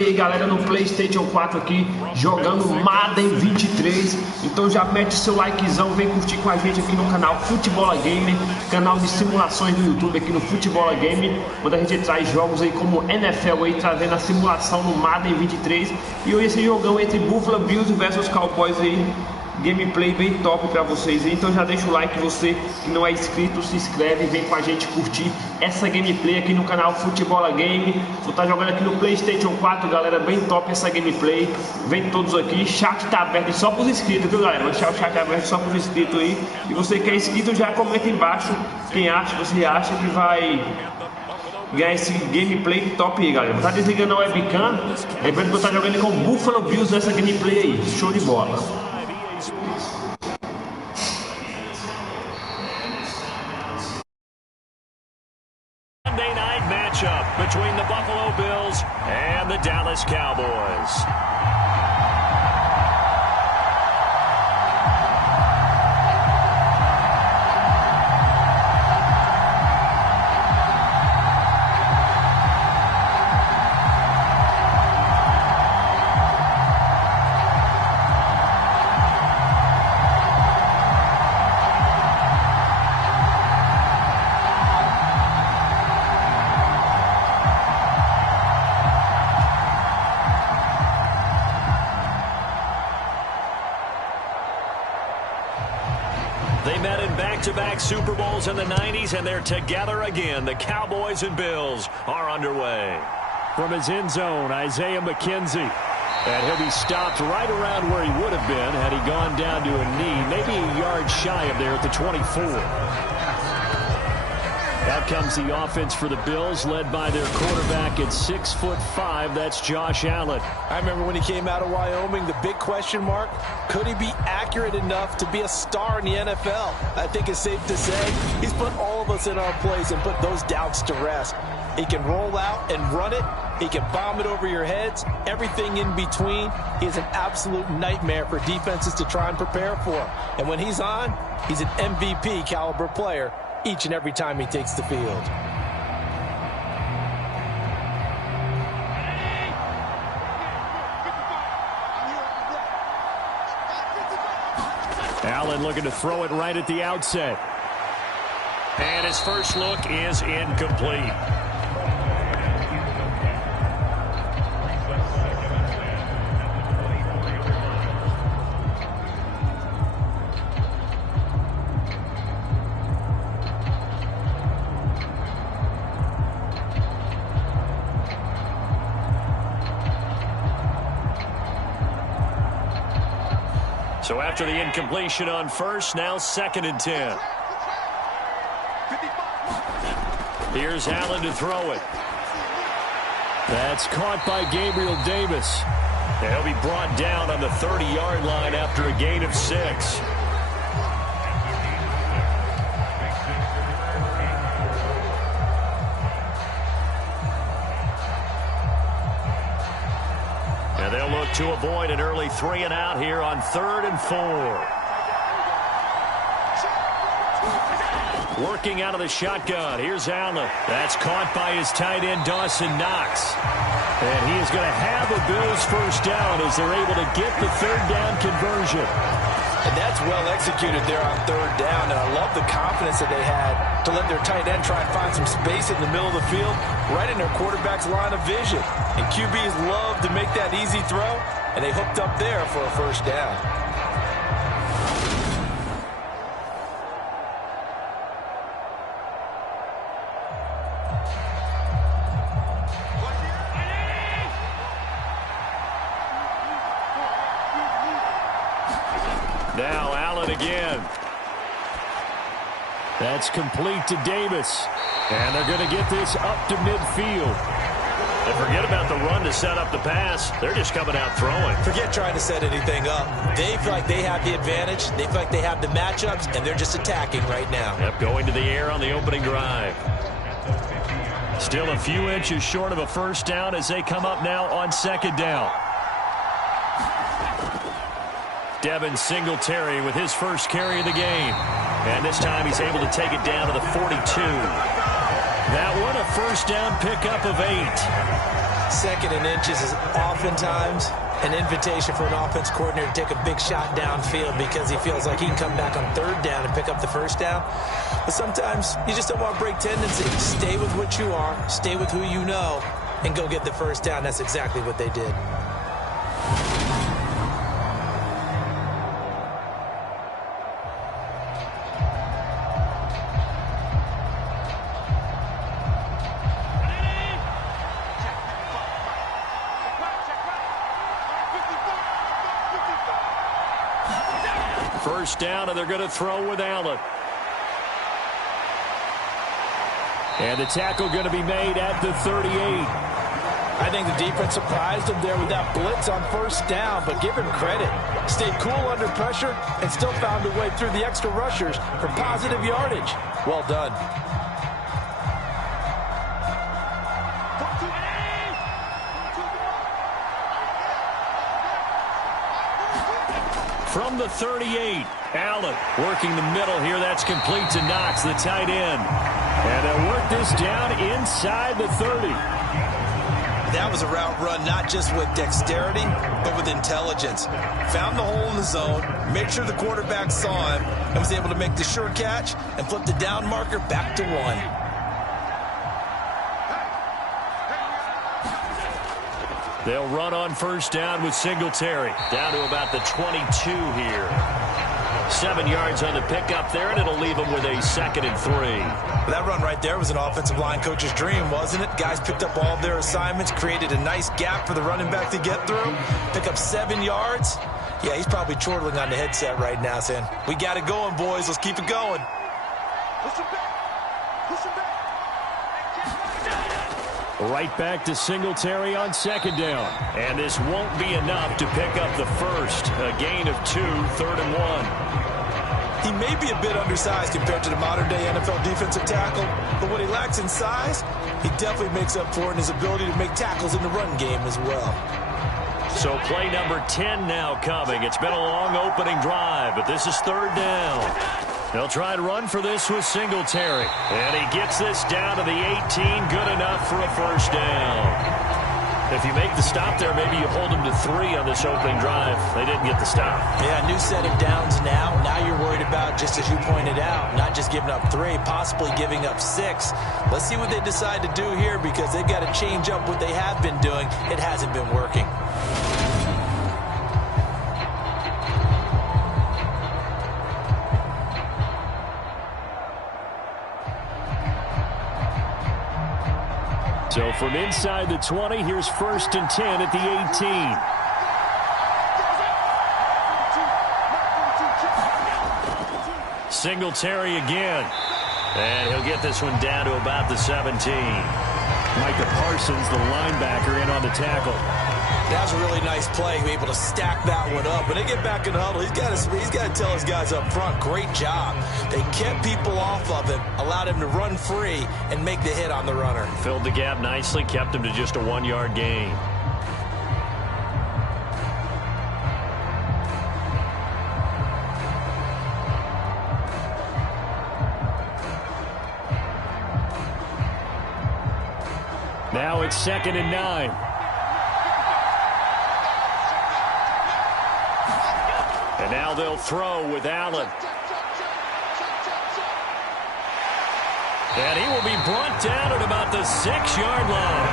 E aí galera, no PlayStation 4 aqui, jogando Madden 23. Então já mete seu likezão, vem curtir com a gente aqui no canal Futebol Game, canal de simulações do YouTube aqui no Futebol Game, onde a gente traz jogos aí como NFL aí, trazendo a simulação no Madden 23. E hoje esse jogão entre Buffalo Bills versus Cowboys aí, gameplay bem top pra vocês. Então já deixa o like, você que não é inscrito, se inscreve e vem com a gente curtir essa gameplay aqui no canal Futebol Game. Você tá jogando aqui no PlayStation 4, galera, bem top essa gameplay. Vem todos aqui, chat tá aberto só pros inscritos, viu galera? Vou deixar o chat aberto só pros inscritos aí. E você que é inscrito, já comenta embaixo quem você acha que vai ganhar esse gameplay top aí, galera. Tá desligando a webcam, lembrando que eu tá jogando com Buffalo Bills nessa gameplay aí. Show de bola. Monday night matchup between the Buffalo Bills and the Dallas Cowboys. They met in back-to-back Super Bowls in the 90s, and they're together again. The Cowboys and Bills are underway. From his end zone, Isaiah McKenzie. And he'll be stopped right around where he would have been had he gone down to a knee, maybe a yard shy of there at the 24. Out comes the offense for the Bills, led by their quarterback at 6'5". That's Josh Allen. I remember when he came out of Wyoming, the big question mark, could he be accurate enough to be a star in the NFL? I think it's safe to say he's put all of us in our place and put those doubts to rest. He can roll out and run it. He can bomb it over your heads. Everything in between. He is an absolute nightmare for defenses to try and prepare for. And when he's on, he's an MVP caliber player each and every time he takes the field. Allen looking to throw it right at the outset. And his first look is incomplete. So after the incompletion on first, now 2nd and 10. Here's Allen to throw it. That's caught by Gabriel Davis. And he'll be brought down on the 30-yard line after a gain of 6. And they'll look to avoid an early 3-and-out here on 3rd and 4. Working out of the shotgun. Here's Allen. That's caught by his tight end, Dawson Knox. And he is going to have a Bills first down as they're able to get the 3rd down conversion. And that's well executed there on 3rd down. And I love the confidence that they had to let their tight end try and find some space in the middle of the field, right in their quarterback's line of vision. And QBs love to make that easy throw, and they hooked up there for a first down. Now Allen again. That's complete to Davis. And they're going to get this up to midfield. And forget about the run to set up the pass. They're just coming out throwing. Forget trying to set anything up. They feel like they have the advantage. They feel like they have the matchups, and they're just attacking right now. Yep, going to the air on the opening drive. Still a few inches short of a first down as they come up now on 2nd down. Devin Singletary with his first carry of the game. And this time he's able to take it down to the 42. That one a first down pickup of 8. Second and inches is oftentimes an invitation for an offense coordinator to take a big shot downfield because he feels like he can come back on third down and pick up the first down. But sometimes you just don't want to break tendency. Stay with what you are, stay with who you know, and go get the first down. That's exactly what they did. First down, and they're going to throw with Allen. And the tackle going to be made at the 38. I think the defense surprised him there with that blitz on first down, but give him credit. Stayed cool under pressure and still found a way through the extra rushers for positive yardage. Well done. From the 38, Allen working the middle here. That's complete to Knox, the tight end. And they'll work this down inside the 30. That was a route run not just with dexterity, but with intelligence. Found the hole in the zone, made sure the quarterback saw him, and was able to make the sure catch and flip the down marker back to 1. They'll run on first down with Singletary. Down to about the 22 here. 7 yards on the pickup there, and it'll leave them with a 2nd and 3. That run right there was an offensive line coach's dream, wasn't it? Guys picked up all of their assignments, created a nice gap for the running back to get through, pick up 7 yards. Yeah, he's probably chortling on the headset right now saying, we got it going, boys. Let's keep it going. Right back to Singletary on 2nd down. And this won't be enough to pick up the first. A gain of 2, 3rd and 1. He may be a bit undersized compared to the modern-day NFL defensive tackle, but what he lacks in size, he definitely makes up for it in his ability to make tackles in the run game as well. So play number 10 now coming. It's been a long opening drive, but this is 3rd down. They'll try and run for this with Singletary. And he gets this down to the 18. Good enough for a first down. If you make the stop there, maybe you hold them to 3 on this opening drive. They didn't get the stop. Yeah, new set of downs now. Now you're worried about, just as you pointed out, not just giving up 3, possibly giving up 6. Let's see what they decide to do here because they've got to change up what they have been doing. It hasn't been working. So from inside the 20, here's 1st and 10 at the 18. Singletary again. And he'll get this one down to about the 17. Micah Parsons, the linebacker, in on the tackle. That was a really nice play, able to stack that one up. When they get back in the huddle, he's got to tell his guys up front, great job. They kept people off of him, allowed him to run free and make the hit on the runner. Filled the gap nicely, kept him to just a 1-yard gain. Now it's 2nd and 9. And now they'll throw with Allen. And he will be brought down at about the 6-yard line.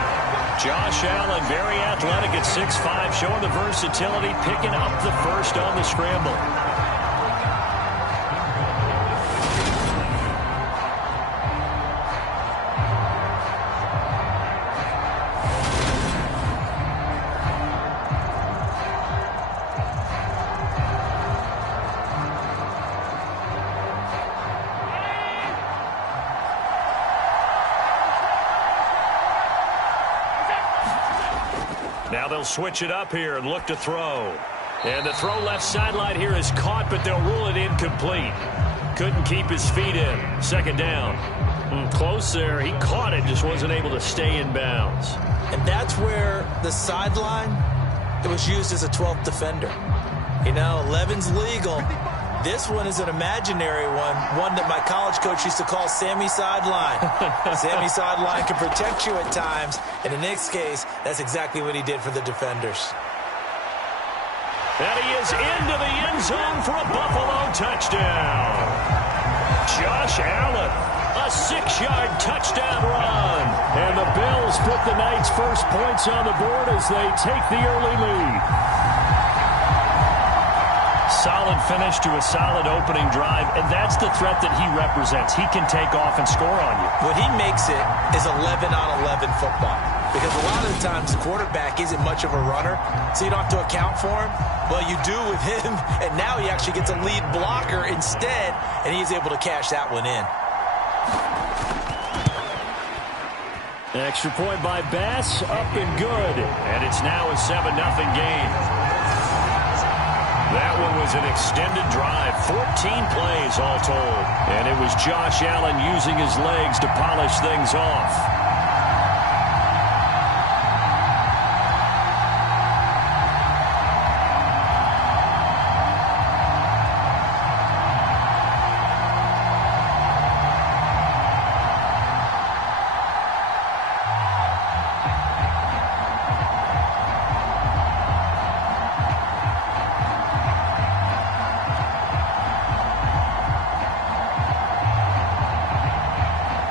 Josh Allen, very athletic at 6'5", showing the versatility, picking up the first on the scramble. Now they'll switch it up here and look to throw. And the throw left sideline here is caught, but they'll rule it incomplete. Couldn't keep his feet in. 2nd down. Close there. He caught it, just wasn't able to stay in bounds. And that's where the sideline, it was used as a 12th defender. You know, 11's legal, This one is an imaginary one that my college coach used to call Sammy Sideline. Sammy Sideline can protect you at times, and in this case, that's exactly what he did for the defenders. And he is into the end zone for a Buffalo touchdown. Josh Allen, a 6-yard touchdown run. And the Bills put the night's first points on the board as they take the early lead. Solid finish to a solid opening drive, and that's the threat that he represents. He can take off and score on you. What he makes it is 11-on-11 football, because a lot of the times the quarterback isn't much of a runner, so you don't have to account for him. Well, you do with him, and now he actually gets a lead blocker instead, and he's able to cash that one in. Extra point by Bass, up and good, and it's now a 7-0 game. That one was an extended drive, 14 plays all told. And it was Josh Allen using his legs to polish things off.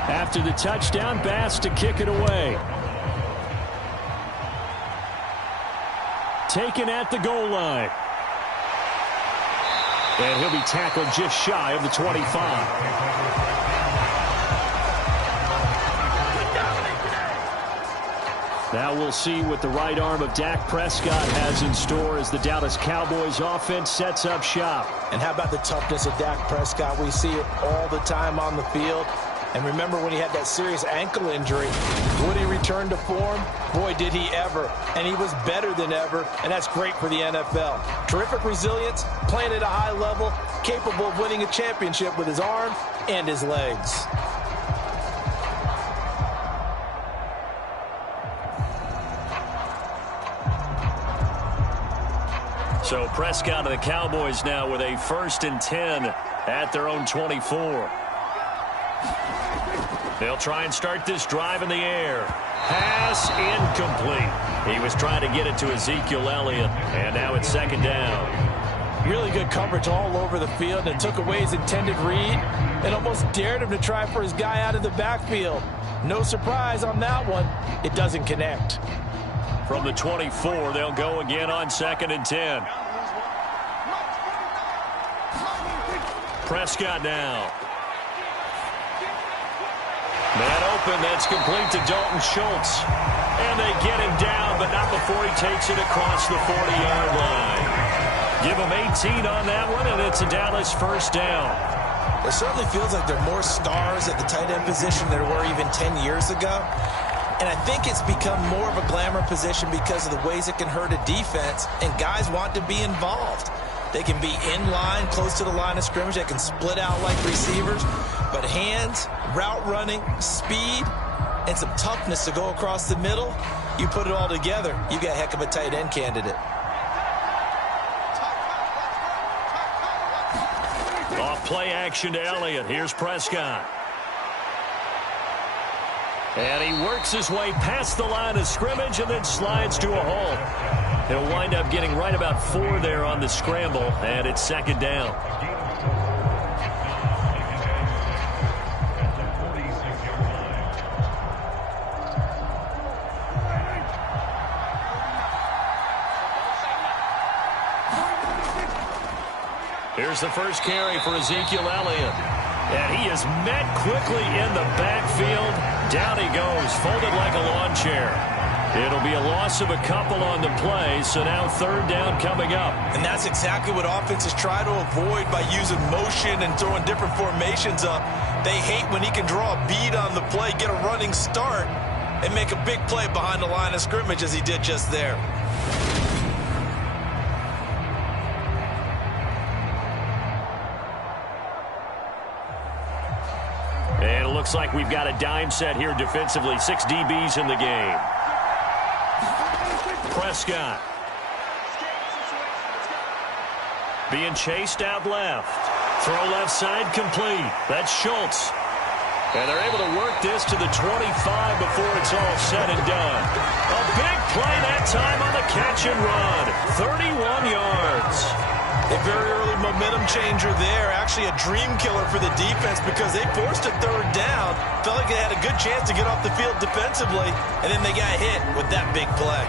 After the touchdown, Bass to kick it away. Taken at the goal line. And he'll be tackled just shy of the 25. Now we'll see what the right arm of Dak Prescott has in store as the Dallas Cowboys offense sets up shop. And how about the toughness of Dak Prescott? We see it all the time on the field. And remember when he had that serious ankle injury, would he return to form? Boy, did he ever. And he was better than ever, and that's great for the NFL. Terrific resilience, playing at a high level, capable of winning a championship with his arm and his legs. So Prescott and the Cowboys now with a 1st and 10 at their own 24. They'll try and start this drive in the air. Pass incomplete. He was trying to get it to Ezekiel Elliott, and now it's 2nd down. Really good coverage all over the field, and took away his intended read and almost dared him to try for his guy out of the backfield. No surprise on that one. It doesn't connect. From the 24, they'll go again on 2nd and 10. Prescott now. Man open, that's complete to Dalton Schultz. And they get him down, but not before he takes it across the 40-yard line. Give him 18 on that one, and it's a Dallas 1st down. It certainly feels like there are more stars at the tight end position than there were even 10 years ago. And I think it's become more of a glamour position because of the ways it can hurt a defense, and guys want to be involved. They can be in line, close to the line of scrimmage. They can split out like receivers. But hands, route running, speed, and some toughness to go across the middle, you put it all together, you got a heck of a tight end candidate. Off play action to Elliott. Here's Prescott. And he works his way past the line of scrimmage and then slides to a halt. He'll wind up getting right about 4 there on the scramble, and it's 2nd down. Here's the first carry for Ezekiel Elliott. And he is met quickly in the backfield. Down he goes, folded like a lawn chair. It'll be a loss of a couple on the play, so now 3rd down coming up. And that's exactly what offenses try to avoid by using motion and throwing different formations up. They hate when he can draw a bead on the play, get a running start, and make a big play behind the line of scrimmage as he did just there. And it looks like we've got a dime set here defensively. 6 DBs in the game. Prescott. Being chased out left. Throw left side complete. That's Schultz. And they're able to work this to the 25 before it's all said and done. A big play that time on the catch and run. 31 yards. A very early momentum changer there. Actually a dream killer for the defense because they forced a third down. Felt like they had a good chance to get off the field defensively. And then they got hit with that big play.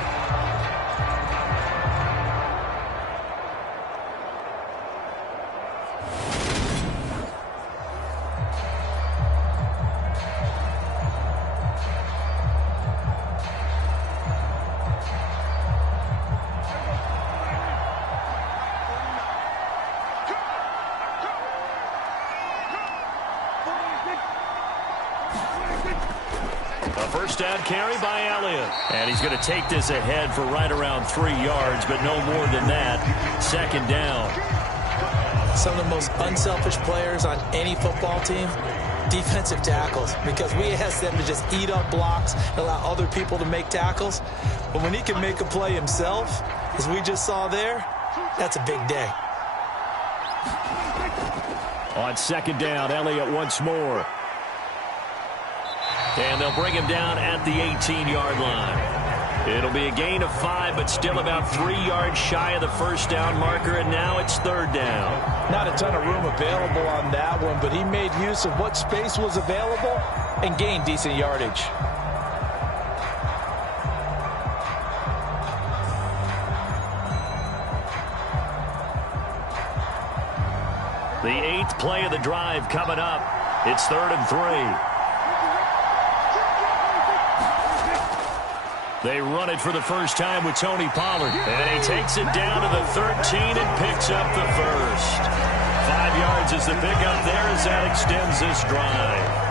First down carry by Elliott. And he's going to take this ahead for right around 3 yards, but no more than that. Second down. Some of the most unselfish players on any football team, defensive tackles, because we ask them to just eat up blocks and allow other people to make tackles. But when he can make a play himself, as we just saw there, that's a big day. On second down, Elliott once more. And they'll bring him down at the 18-yard line. It'll be a gain of 5, but still about 3 yards shy of the first down marker, and now it's third down. Not a ton of room available on that one, but he made use of what space was available and gained decent yardage. The 8th play of the drive coming up. It's 3rd and 3. They run it for the first time with Tony Pollard. And he takes it down to the 13 and picks up the first. 5 yards is the pickup there as that extends this drive.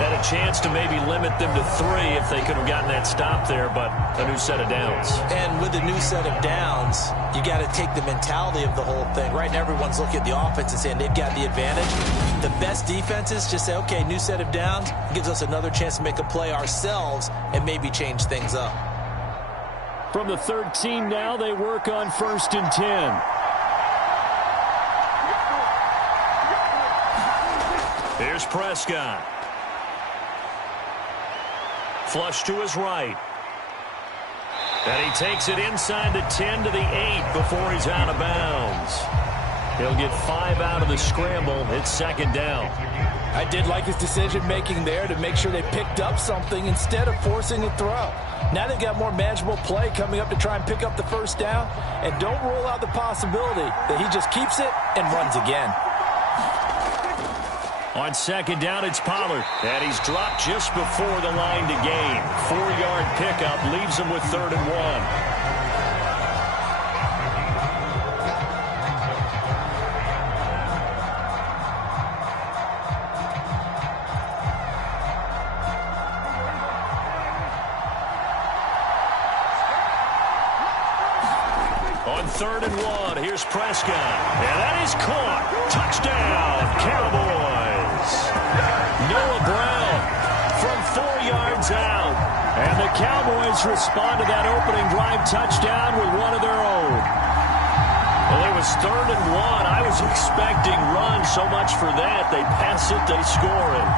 Had a chance to maybe limit them to 3 if they could have gotten that stop there, but a new set of downs. And with a new set of downs, you got to take the mentality of the whole thing. Right now, everyone's looking at the offense and saying they've got the advantage. The best defenses just say, okay, new set of downs, gives us another chance to make a play ourselves and maybe change things up. From the 13 now, they work on 1st and 10. Here's Prescott. Flush to his right. And he takes it inside the 10 to the 8 before he's out of bounds. He'll get 5 out of the scramble. It's second down. I did like his decision-making there to make sure they picked up something instead of forcing a throw. Now they've got more manageable play coming up to try and pick up the first down. And don't rule out the possibility that he just keeps it and runs again. On second down, it's Pollard. And he's dropped just before the line to gain. 4-yard pickup leaves him with 3rd and 1. On 3rd and 1, here's Prescott. And that is caught. Touchdown, Cowboys. Noah Brown from 4 yards out. And the Cowboys respond to that opening drive touchdown with one of their own. Well, it was 3rd and 1. I was expecting run, so much for that. They pass it, they score it.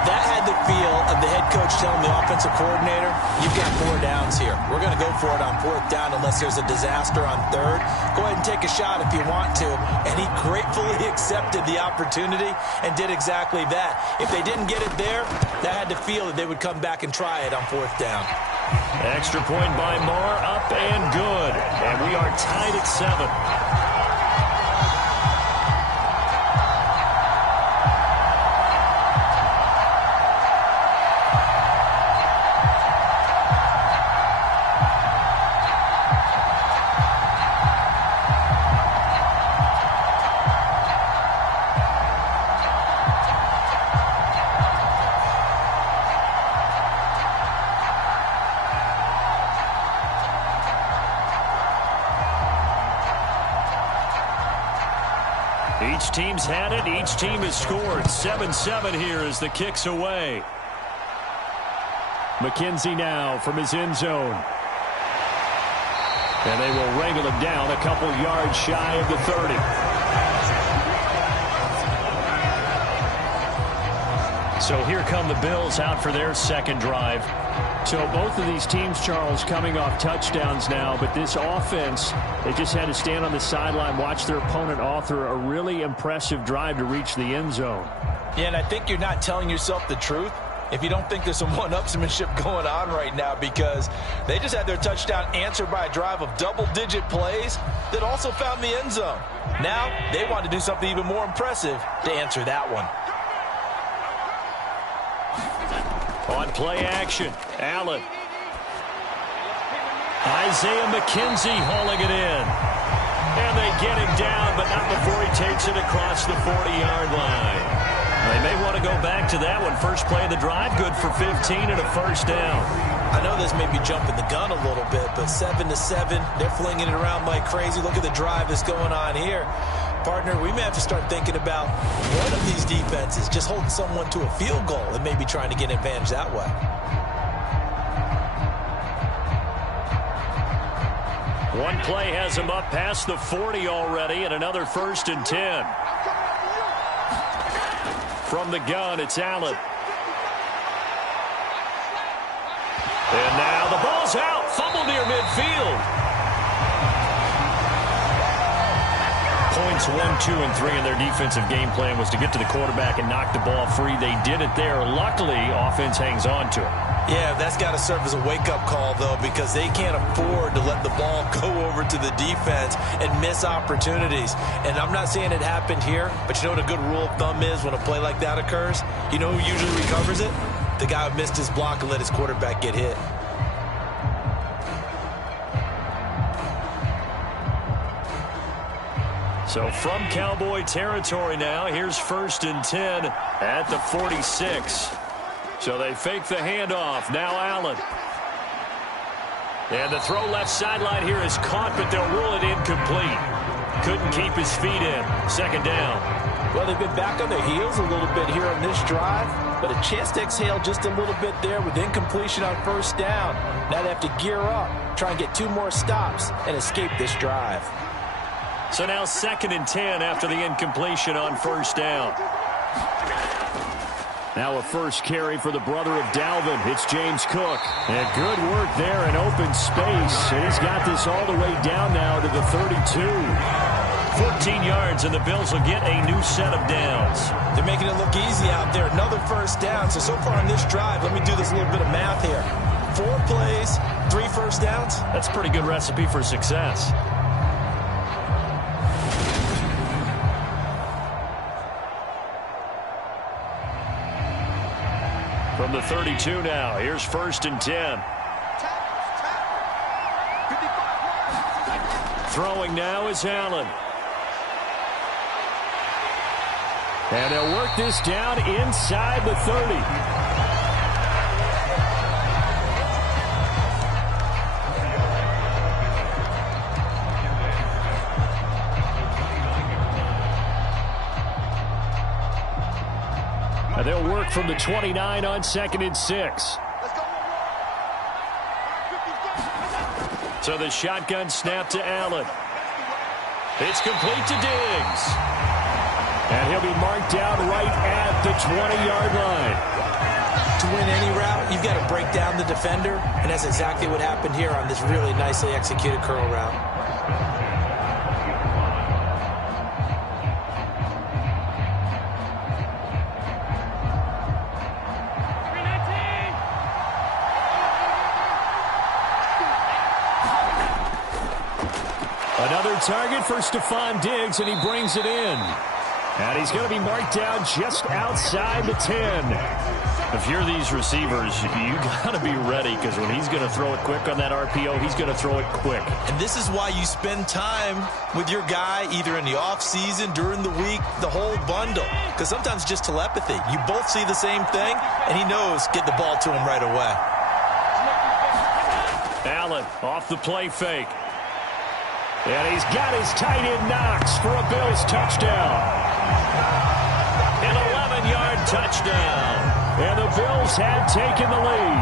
That had the feel of the head coach telling the offensive coordinator, you've got 4 downs here. We're going to go for it on 4th down unless there's a disaster on 3rd. Go ahead and take a shot if you want to. And he gratefully accepted the opportunity and did exactly that. If they didn't get it there, that had the feel that they would come back and try it on 4th down. Extra point by Moore, up and good. And we are tied at 7. Each team's had it. Each team has scored. 7-7 here as the kick's away. McKenzie now from his end zone. And they will wrangle him down a couple yards shy of the 30. So here come the Bills out for their second drive. So both of these teams, Charles, coming off touchdowns now, but this offense, they just had to stand on the sideline, watch their opponent author a really impressive drive to reach the end zone. Yeah, and I think you're not telling yourself the truth if you don't think there's some one-upsmanship going on right now, because they just had their touchdown answered by a drive of double-digit plays that also found the end zone. Now they want to do something even more impressive to answer that one. On play action, Allen. Isaiah McKenzie hauling it in. And they get him down, but not before he takes it across the 40-yard line. They may want to go back to that one. First play of the drive, good for 15 and a first down. I know this may be jumping the gun a little bit, but 7-7, they're flinging it around like crazy. Look at the drive that's going on here. Partner, we may have to start thinking about one of these defenses just holding someone to a field goal and maybe trying to get an advantage that way. One play has him up past the 40 already, and another 1st and 10. From the gun, it's Allen. And now the ball's out. Fumble near midfield. Points 1, 2, and 3 in their defensive game plan was to get to the quarterback and knock the ball free. They did it there. Luckily, offense hangs on to it. Yeah, that's got to serve as a wake-up call, though, because they can't afford to let the ball go over to the defense and miss opportunities. And I'm not saying it happened here, but you know what a good rule of thumb is when a play like that occurs? You know who usually recovers it? The guy who missed his block and let his quarterback get hit. So from Cowboy territory now, here's 1st and 10 at the 46. So they fake the handoff. Now Allen. And the throw left sideline here is caught, but they'll rule it incomplete. Couldn't keep his feet in. 2nd down. Well, they've been back on their heels a little bit here on this drive, but a chance to exhale just a little bit there with incompletion on 1st down. Now they have to gear up, try and get 2 more stops, and escape this drive. So now 2nd and 10 after the incompletion on 1st down. Now a first carry for the brother of Dalvin. It's James Cook. And good work there in open space. And he's got this all the way down now to the 32. 14 yards, and the Bills will get a new set of downs. They're making it look easy out there. Another 1st down. So far on this drive, let me do this little bit of math here. 4 plays, 3 first downs. That's a pretty good recipe for success. From the 32 now, here's 1st and 10. Throwing now is Allen. And they'll work this down inside the 30. And they'll work from the 29 on 2nd and 6. So the shotgun snap to Allen. It's complete to Diggs. And he'll be marked down right at the 20-yard line. To win any route, you've got to break down the defender, and that's exactly what happened here on this really nicely executed curl route. Another target for Stephon Diggs, and he brings it in. And he's going to be marked down just outside the 10. If you're these receivers, you got to be ready, because when he's going to throw it quick on that RPO, he's going to throw it quick. And this is why you spend time with your guy, either in the offseason, during the week, the whole bundle. Because sometimes just telepathy. You both see the same thing, and he knows get the ball to him right away. Allen off the play fake. And he's got his tight end Knox for a Bills touchdown. An 11-yard touchdown. And the Bills have taken the lead.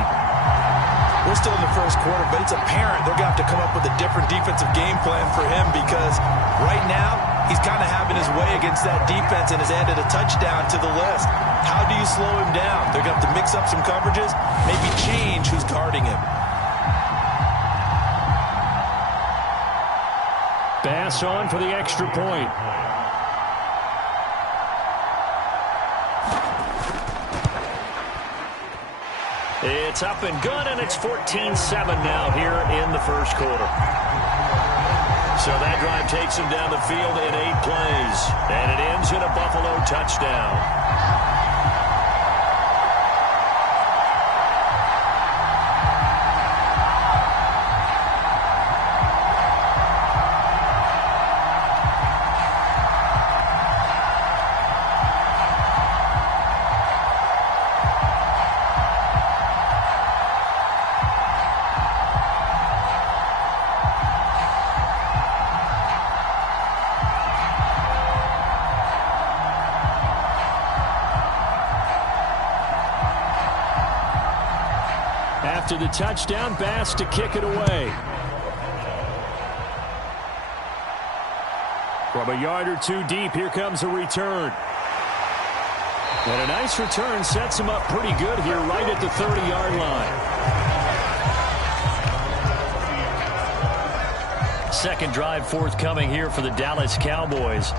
We're still in the first quarter, but it's apparent they're going to have to come up with a different defensive game plan for him because right now he's kind of having his way against that defense and has added a touchdown to the list. How do you slow him down? They're going to have to mix up some coverages, maybe change who's guarding him. Pass on for the extra point. It's up and good, and it's 14-7 now here in the first quarter. So that drive takes him down the field in 8 plays, and it ends in a Buffalo touchdown. After the touchdown, Bass to kick it away. From a yard or two deep, here comes a return. And a nice return sets him up pretty good here right at the 30-yard line. Second drive forthcoming here for the Dallas Cowboys.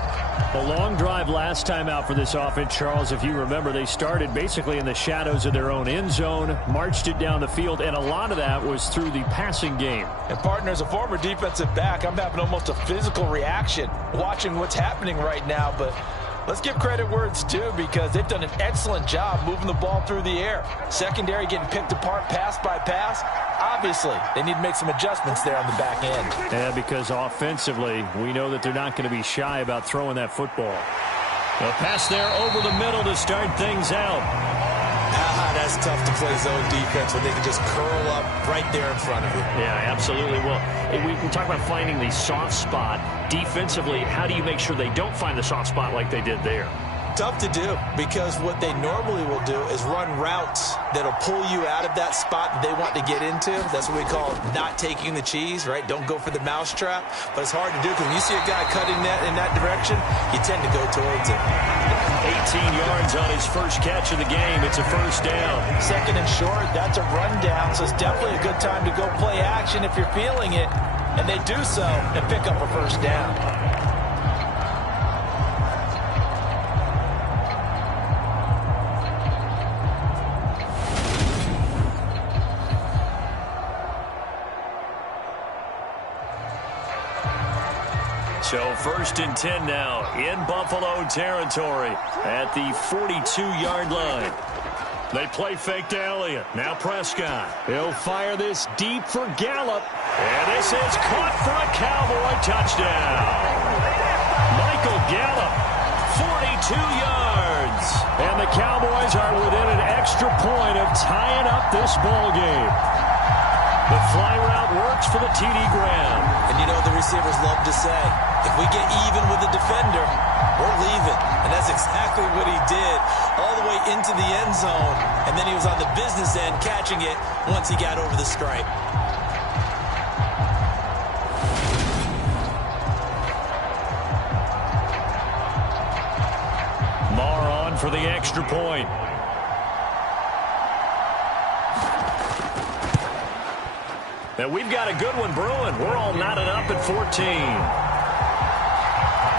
A long drive last time out for this offense, Charles. If you remember, they started basically in the shadows of their own end zone, marched it down the field, and a lot of that was through the passing game. And partner, as a former defensive back, I'm having almost a physical reaction watching what's happening right now, but let's give credit where it's due because they've done an excellent job moving the ball through the air. Secondary getting picked apart pass by pass. Obviously, they need to make some adjustments there on the back end. Yeah, because offensively, we know that they're not going to be shy about throwing that football. A pass there over the middle to start things out. That's tough to play zone defense when they can just curl up right there in front of you. Yeah, absolutely. Well, we talk about finding the soft spot. Defensively, how do you make sure they don't find the soft spot like they did there? Tough to do because what they normally will do is run routes that'll pull you out of that spot that they want to get into. That's what we call not taking the cheese, right? Don't go for the mousetrap. But it's hard to do because when you see a guy cutting that in that direction, you tend to go towards it. 18 yards on his first catch of the game. It's a first down. Second and short, that's a rundown, so it's definitely a good time to go play action if you're feeling it. And they do so and pick up a first down. So 1st and 10 now in Buffalo territory at the 42-yard line. They play fake to Elliott. Now Prescott. He'll fire this deep for Gallup. And this is caught for a Cowboy touchdown. Michael Gallup, 42 yards. And the Cowboys are within an extra point of tying up this ball game. The fly route works for the TD Graham. And you know the receivers love to say, if we get even with the defender, we're leaving. And that's exactly what he did all the way into the end zone. And then he was on the business end catching it once he got over the stripe. Marr on for the extra point. Now we've got a good one brewing. We're all knotted up at 14.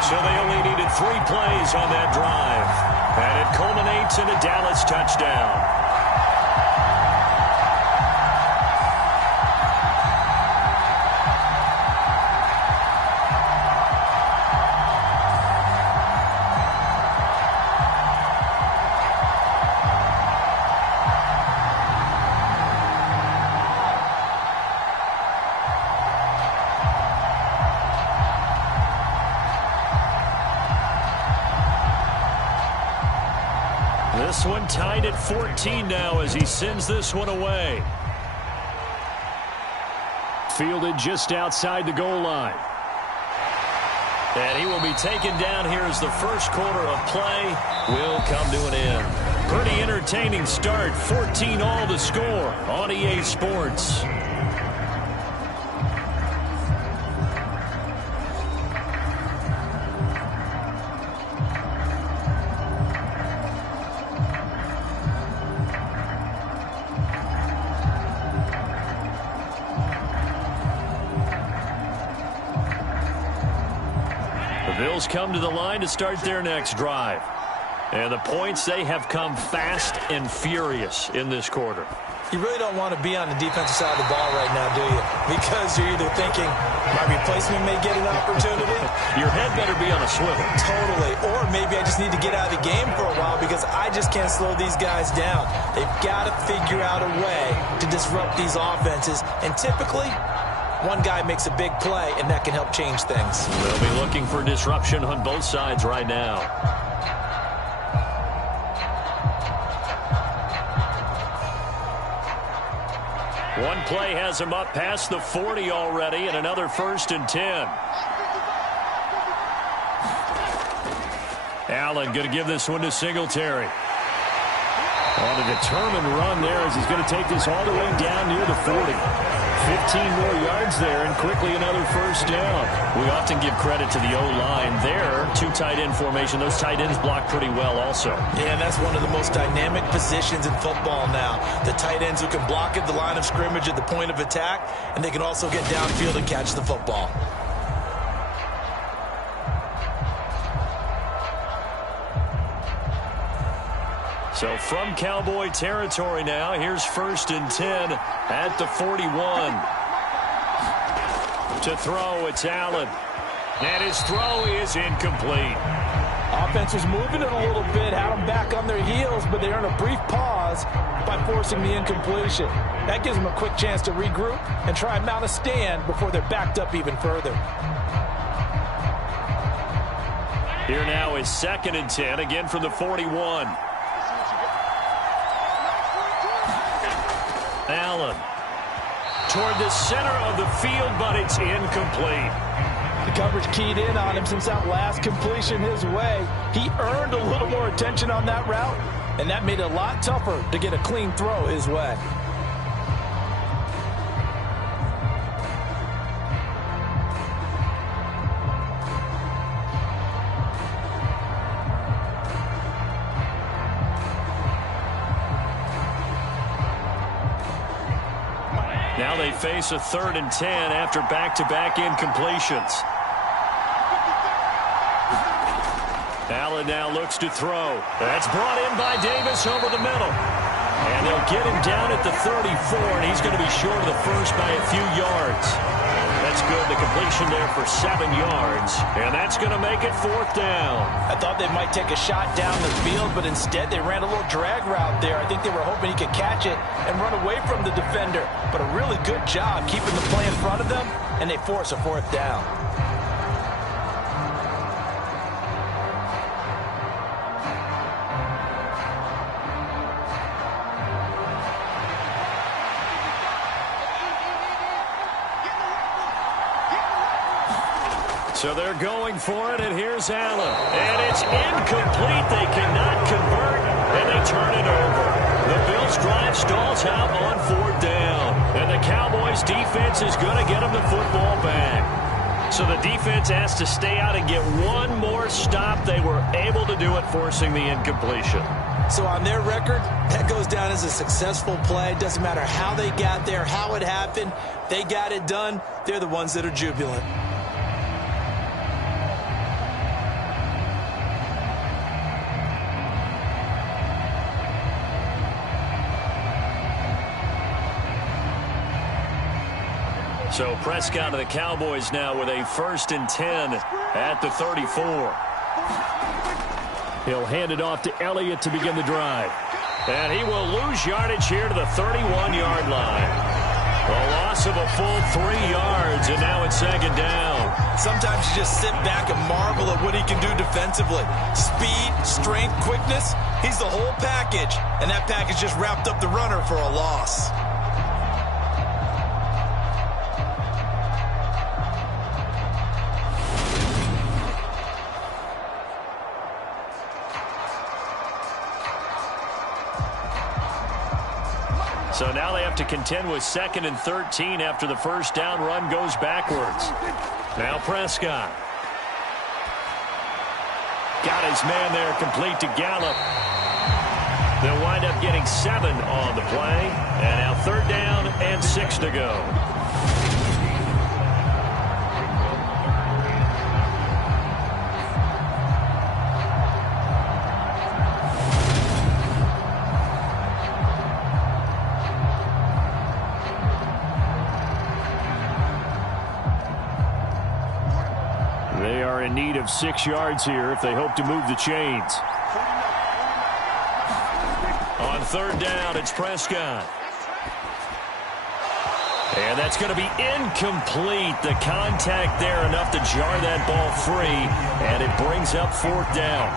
So they only needed 3 plays on that drive. And it culminates in a Dallas touchdown. This one tied at 14 now as he sends this one away. Fielded just outside the goal line. And he will be taken down here as the first quarter of play will come to an end. Pretty entertaining start. 14-all the score on EA Sports. The Bills come to the line to start their next drive. And the points, they have come fast and furious in this quarter. You really don't want to be on the defensive side of the ball right now, do you? Because you're either thinking, my replacement may get an opportunity. Your head better be on a swivel. Totally. Or maybe I just need to get out of the game for a while because I just can't slow these guys down. They've got to figure out a way to disrupt these offenses. And typically, one guy makes a big play, and that can help change things. They'll be looking for disruption on both sides right now. One play has him up past the 40 already, and another 1st and 10. Allen going to give this one to Singletary. On a determined run there as he's going to take this all the way down near the 40. 15 more yards there, and quickly another 1st down. We often give credit to the O-line there. 2 tight end formation. Those tight ends block pretty well also. Yeah, and that's one of the most dynamic positions in football now. The tight ends who can block at the line of scrimmage at the point of attack, and they can also get downfield and catch the football. So from Cowboy territory now, here's 1st and 10 at the 41. To throw, it's Allen. And his throw is incomplete. Offense was moving it a little bit, had them back on their heels, but they earned a brief pause by forcing the incompletion. That gives them a quick chance to regroup and try and mount a stand before they're backed up even further. Here now is 2nd and 10, again from the 41. Allen toward the center of the field, but it's incomplete. The coverage keyed in on him since that last completion his way. He earned a little more attention on that route, and that made it a lot tougher to get a clean throw his way. Now they face a 3rd and 10 after back-to-back incompletions. Allen now looks to throw. That's brought in by Davis over the middle. And they'll get him down at the 34, and he's going to be short of the first by a few yards. That's good. The completion there for 7 yards. And that's going to make it 4th down. I thought they might take a shot down the field, but instead they ran a little drag route there. I think they were hoping he could catch it and run away from the defender. But a really good job keeping the play in front of them, and they force a 4th down. So they're going for it, and here's Allen. And it's incomplete. They cannot convert, and they turn it over. The Bills drive stalls out on 4th down. And the Cowboys defense is going to get them the football back. So the defense has to stay out and get one more stop. They were able to do it, forcing the incompletion. So on their record, that goes down as a successful play. Doesn't matter how they got there, how it happened. They got it done. They're the ones that are jubilant. So Prescott of the Cowboys now with a 1st and 10 at the 34. He'll hand it off to Elliott to begin the drive. And he will lose yardage here to the 31-yard line. A loss of a full 3 yards, and now it's 2nd down. Sometimes you just sit back and marvel at what he can do defensively. Speed, strength, quickness, he's the whole package. And that package just wrapped up the runner for a loss. So now they have to contend with 2nd and 13 after the first down run goes backwards. Now Prescott. Got his man there complete to Gallup. They'll wind up getting 7 on the play. And now 3rd down and 6 to go. They are in need of 6 yards here if they hope to move the chains. On 3rd down, it's Prescott. And that's going to be incomplete. The contact there enough to jar that ball free, and it brings up 4th down.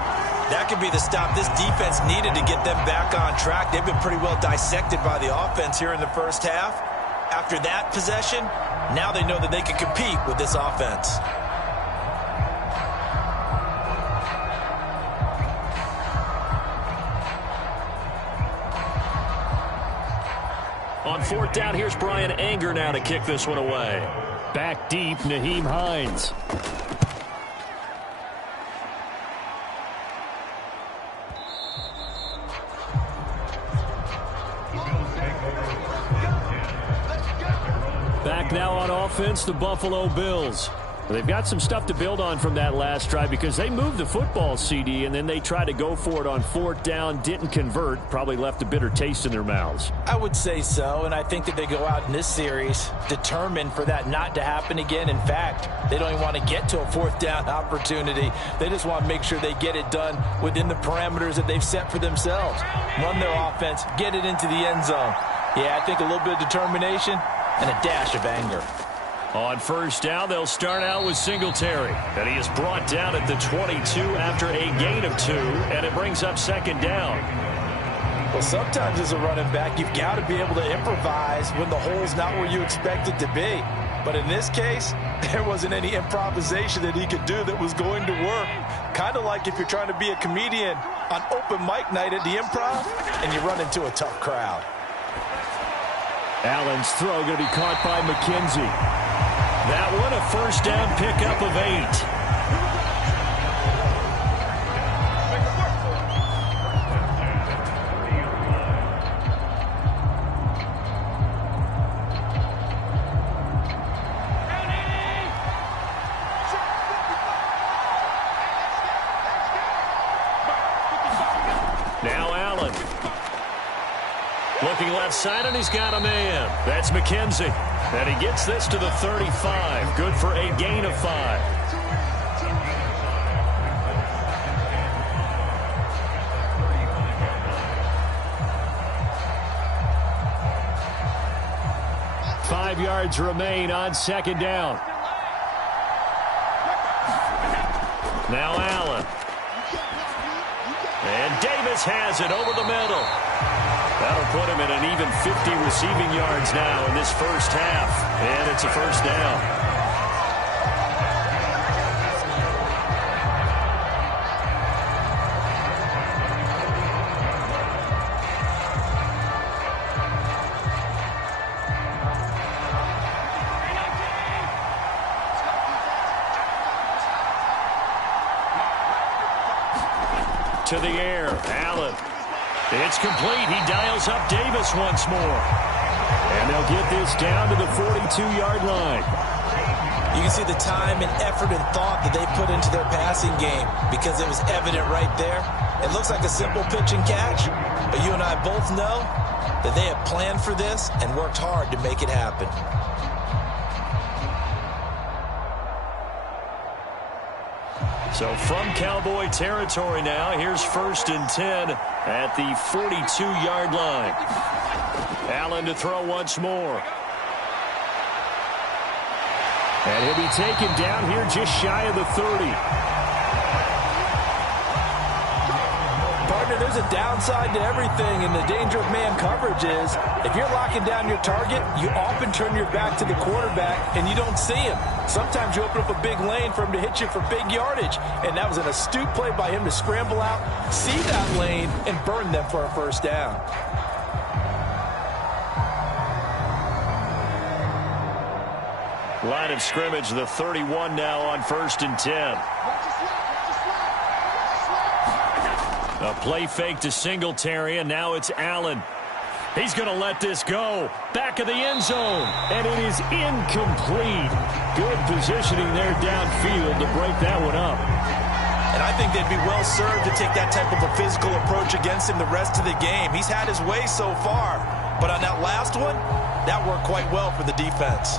That could be the stop this defense needed to get them back on track. They've been pretty well dissected by the offense here in the first half. After that possession, now they know that they can compete with this offense. On 4th down, here's Brian Anger now to kick this one away. Back deep, Nyheim Hines. Back now on offense, the Buffalo Bills. They've got some stuff to build on from that last drive because they moved the football, CD, and then they tried to go for it on 4th down, didn't convert, probably left a bitter taste in their mouths. I would say so, and I think that they go out in this series determined for that not to happen again. In fact, they don't even want to get to a 4th down opportunity. They just want to make sure they get it done within the parameters that they've set for themselves. Run their offense, get it into the end zone. Yeah, I think a little bit of determination and a dash of anger. On 1st down, they'll start out with Singletary. And he is brought down at the 22 after a gain of 2, and it brings up 2nd down. Well, sometimes as a running back, you've got to be able to improvise when the hole's not where you expect it to be. But in this case, there wasn't any improvisation that he could do that was going to work. Kind of like if you're trying to be a comedian on open mic night at the Improv, and you run into a tough crowd. Allen's throw going to be caught by McKenzie. That one a 1st down pickup of 8. Now Allen. Looking left side, and he's got a man. That's McKenzie. And he gets this to the 35. Good for a gain of 5. Five yards remain on 2nd down. Now Allen. And Davis has it over the middle. That'll put him at an even 50 receiving yards now in this first half. And it's a 1st down. To the air, Allen. It's complete. He dials up Davis once more. And they'll get this down to the 42-yard line. You can see the time and effort and thought that they put into their passing game because it was evident right there. It looks like a simple pitch and catch, but you and I both know that they have planned for this and worked hard to make it happen. So from Cowboy territory now, here's 1st and 10 at the 42-yard line. Allen to throw once more. And he'll be taken down here just shy of the 30. Partner, there's a downside to everything, and the danger of man coverage is if you're locking down your target, you often turn your back to the quarterback and you don't see him. Sometimes you open up a big lane for him to hit you for big yardage, and that was an astute play by him to scramble out, see that lane, and burn them for a 1st down. Line of scrimmage, the 31 now on 1st and 10. A play fake to Singletary, and now it's Allen. He's going to let this go. Back of the end zone, and it is incomplete. Good positioning there downfield to break that one up. And I think they'd be well served to take that type of a physical approach against him the rest of the game. He's had his way so far, but on that last one, that worked quite well for the defense.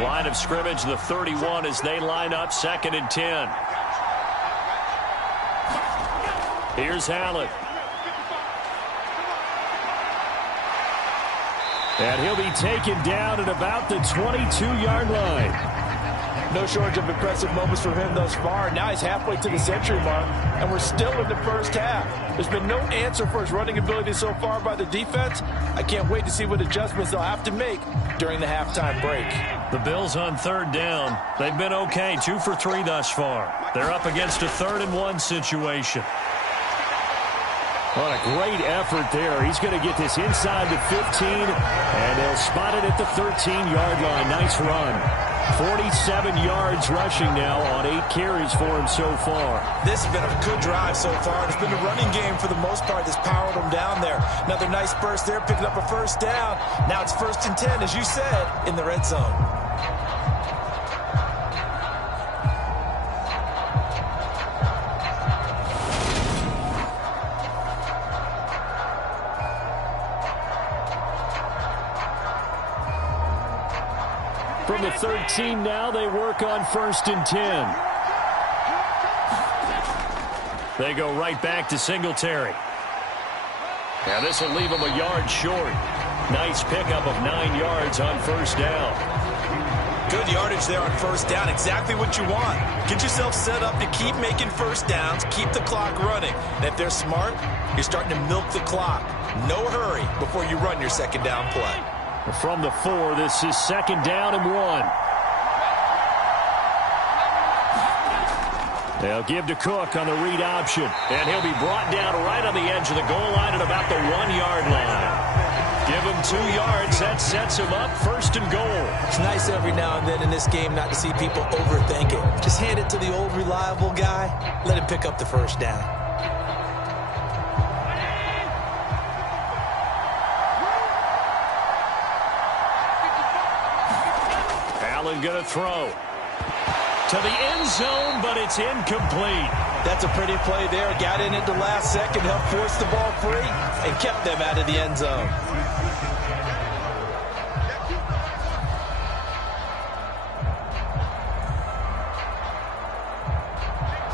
Line of scrimmage, the 31 as they line up 2nd and 10. Here's Allen. And he'll be taken down at about the 22-yard line. No shortage of impressive moments for him thus far. Now he's halfway to the century mark, and we're still in the first half. There's been no answer for his running ability so far by the defense. I can't wait to see what adjustments they'll have to make during the halftime break. The Bills on 3rd down. They've been okay, 2 for 3 thus far. They're up against a 3rd and 1 situation. What a great effort there. He's going to get this inside the 15, and they'll spot it at the 13-yard line. Nice run. 47 yards rushing now on 8 carries for him so far. This has been a good drive so far. It's been a running game for the most part that's powered them down there. Another nice burst there, picking up a 1st down. Now it's 1st and 10, as you said, in the red zone. From the 13 now, they work on 1st and 10. They go right back to Singletary. Now this will leave them a yard short. Nice pickup of 9 yards on 1st down. Good yardage there on 1st down. Exactly what you want. Get yourself set up to keep making 1st downs, keep the clock running. And if they're smart, you're starting to milk the clock. No hurry before you run your 2nd down play. From the 4, this is 2nd down and 1. They'll give to Cook on the read option, and he'll be brought down right on the edge of the goal line at about the 1-yard line. Give him 2 yards. That sets him up 1st and goal. It's nice every now and then in this game not to see people overthink it. Just hand it to the old reliable guy. Let him pick up the 1st down. Allen going to throw to the end zone, but it's incomplete. That's a pretty play there. Got in at the last second, helped force the ball free, and kept them out of the end zone.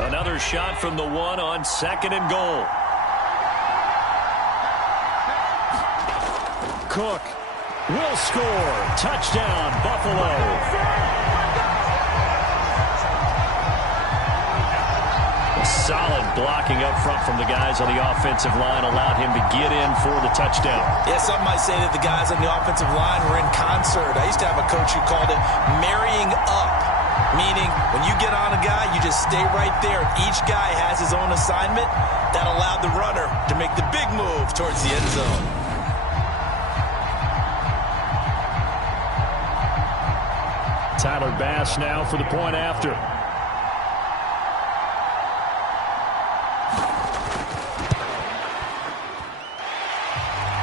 Another shot from the 1 on 2nd and goal. Cook will score. Touchdown, Buffalo. Solid blocking up front from the guys on the offensive line allowed him to get in for the touchdown. Yeah, some might say that the guys on the offensive line were in concert. I used to have a coach who called it marrying up, meaning when you get on a guy, you just stay right there. Each guy has his own assignment. That allowed the runner to make the big move towards the end zone. Tyler Bass now for the point after.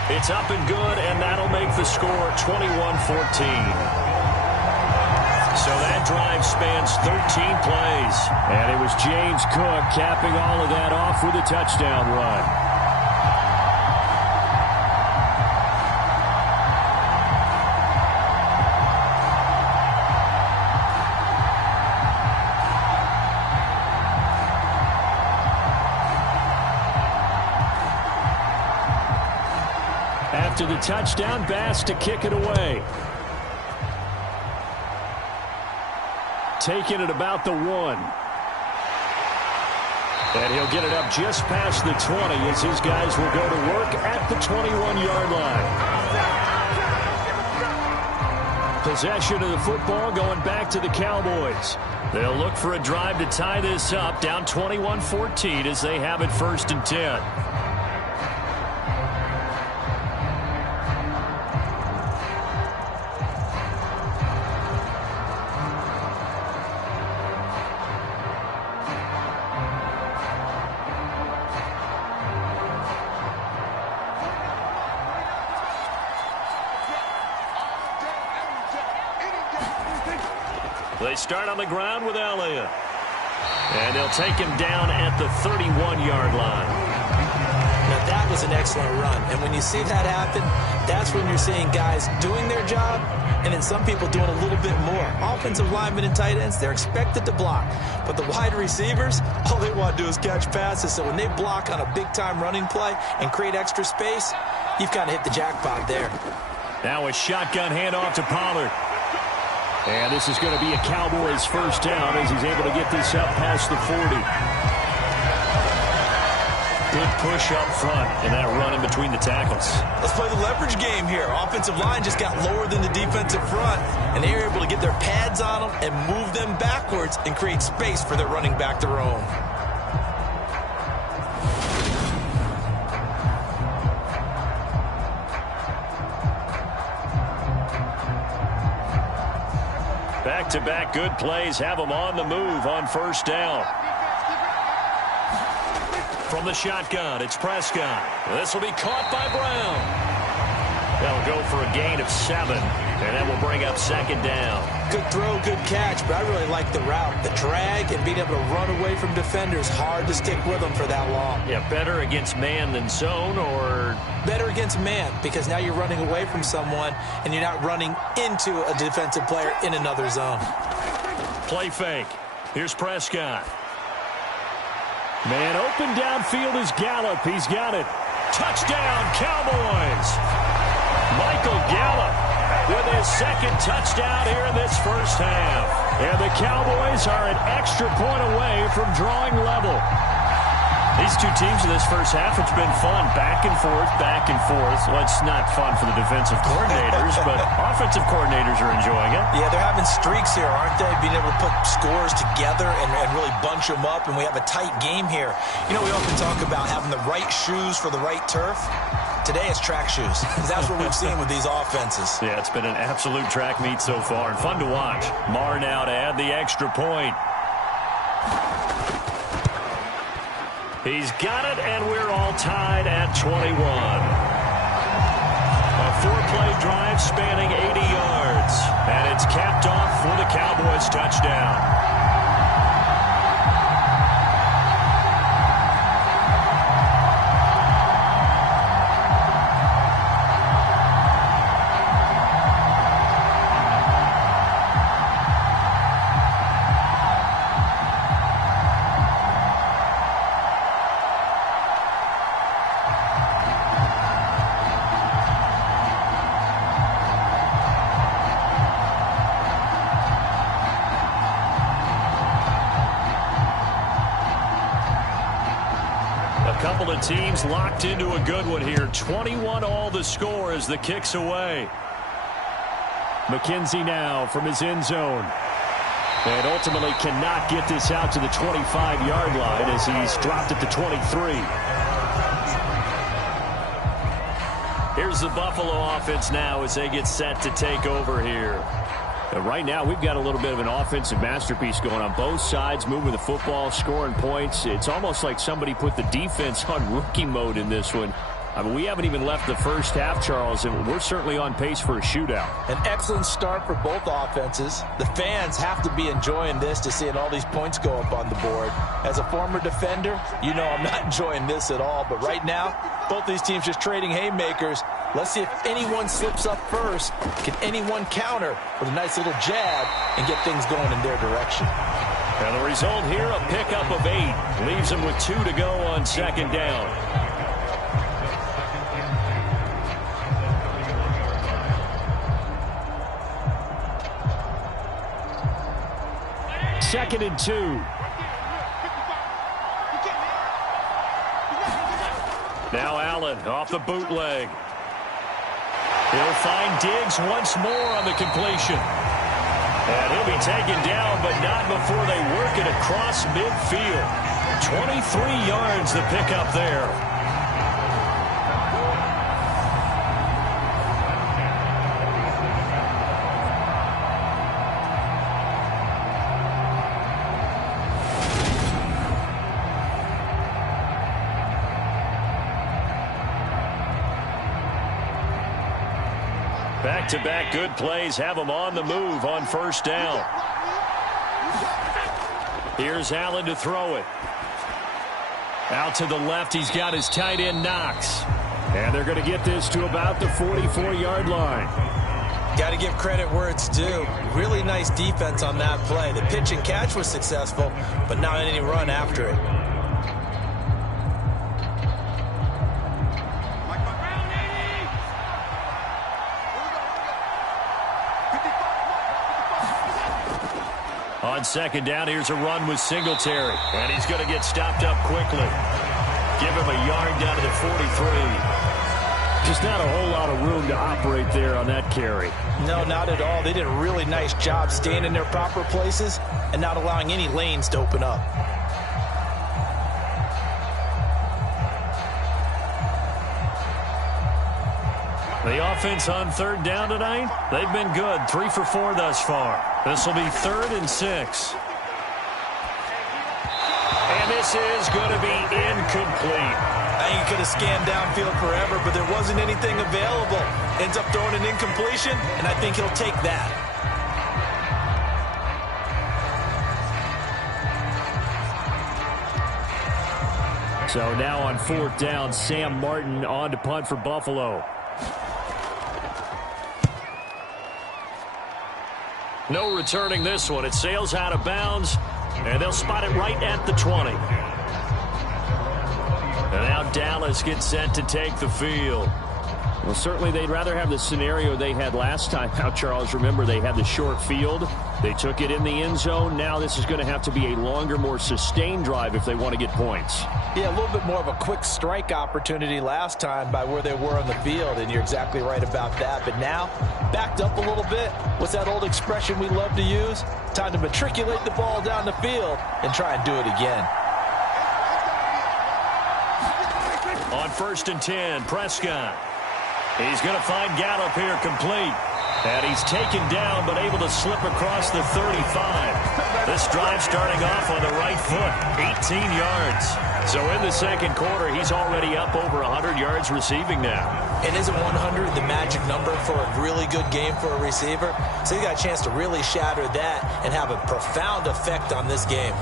It's up and good, and that'll make the score 21-14. So that drive spans 13 plays. And it was James Cook capping all of that off with a touchdown run. After the touchdown, Bass to kick it away. Taking it about the 1. And he'll get it up just past the 20 as his guys will go to work at the 21-yard line. Possession of the football going back to the Cowboys. They'll look for a drive to tie this up, down 21-14 as they have it 1st and 10. They start on the ground with Elliott. And they'll take him down at the 31-yard line. Now, that was an excellent run. And when you see that happen, that's when you're seeing guys doing their job and then some people doing a little bit more. Offensive linemen and tight ends, they're expected to block. But the wide receivers, all they want to do is catch passes. So when they block on a big-time running play and create extra space, you've kind of hit the jackpot there. Now a shotgun handoff to Pollard. And this is going to be a Cowboys 1st down as he's able to get this up past the 40. Good push up front and that run in between the tackles. Let's play the leverage game here. Offensive line just got lower than the defensive front, and they were able to get their pads on them and move them backwards and create space for their running back to roam. Back-to-back good plays have them on the move on 1st down. From the shotgun, it's Prescott. This will be caught by Brown. That'll go for a gain of 7, and that will bring up 2nd down. Good throw, good catch, but I really like the route. The drag and being able to run away from defenders, hard to stick with them for that long. Yeah, better against man than zone, or? Better against man, because now you're running away from someone, and you're not running into a defensive player in another zone. Play fake. Here's Prescott. Man open downfield is Gallup. He's got it. Touchdown, Cowboys. Michael Gallup with his 2nd touchdown here in this 1st half. And the Cowboys are an extra point away from drawing level. These two teams in this 1st half, it's been fun. Back and forth, back and forth. Well, it's not fun for the defensive coordinators, but offensive coordinators are enjoying it. Yeah, they're having streaks here, aren't they? Being able to put scores together and really bunch them up, and we have a tight game here. You know, we often talk about having the right shoes for the right turf. Today it's track shoes. That's what we've seen with these offenses. Yeah, it's been an absolute track meet so far, and fun to watch. Marr now to add the extra point. He's got it, and we're all tied at 21. A 4-play drive spanning 80 yards, and it's capped off for the Cowboys touchdown. Couple of teams locked into a good one here. 21 all the score as the kick's away. McKenzie now from his end zone. And ultimately cannot get this out to the 25-yard line as he's dropped at the 23. Here's the Buffalo offense now as they get set to take over here. Right now, we've got a little bit of an offensive masterpiece going on both sides, moving the football, scoring points. It's almost like somebody put the defense on rookie mode in this one. I mean, we haven't even left the 1st half, Charles, and we're certainly on pace for a shootout. An excellent start for both offenses. The fans have to be enjoying this to seeing all these points go up on the board. As a former defender, you know I'm not enjoying this at all. But right now, both these teams just trading haymakers. Let's see if anyone slips up first. Can anyone counter with a nice little jab and get things going in their direction? And the result here, a pickup of 8. Leaves them with 2 to go on 2nd down. Second and 2. Now Allen off the bootleg. He'll find Diggs once more on the completion. And he'll be taken down, but not before they work it across midfield. 23 yards to pick up there. Back-to-back good plays have him on the move on first down. Here's Allen to throw it. Out to the left, he's got his tight end Knox. And they're going to get this to about the 44-yard line. Got to give credit where it's due. Really nice defense on that play. The pitch and catch was successful, but not any run after it. On second down, here's a run with Singletary. And he's going to get stopped up quickly. Give him a yard down to the 43. Just not a whole lot of room to operate there on that carry. No, not at all. They did a really nice job staying in their proper places and not allowing any lanes to open up. The offense on third down tonight, they've been good. 3 for 4 thus far. This will be 3rd and 6. And this is going to be incomplete. I think he could have scanned downfield forever, but there wasn't anything available. Ends up throwing an incompletion, and I think he'll take that. So now on 4th down, Sam Martin on to punt for Buffalo. No returning this one. It sails out of bounds, and they'll spot it right at the 20. And now Dallas gets set to take the field. Well, certainly they'd rather have the scenario they had last time out, Charles. Remember, they had the short field. They took it in the end zone. Now this is going to have to be a longer, more sustained drive if they want to get points. Yeah, a little bit more of a quick strike opportunity last time by where they were on the field, and you're exactly right about that. But now, backed up a little bit. What's that old expression we love to use? Time to matriculate the ball down the field and try and do it again. On 1st and 10, Prescott. He's going to find Gallup here complete. And he's taken down but able to slip across the 35. This drive starting off on the right foot, 18 yards. So in the second quarter, he's already up over 100 yards receiving now. And isn't 100 the magic number for a really good game for a receiver? So he got a chance to really shatter that and have a profound effect on this game.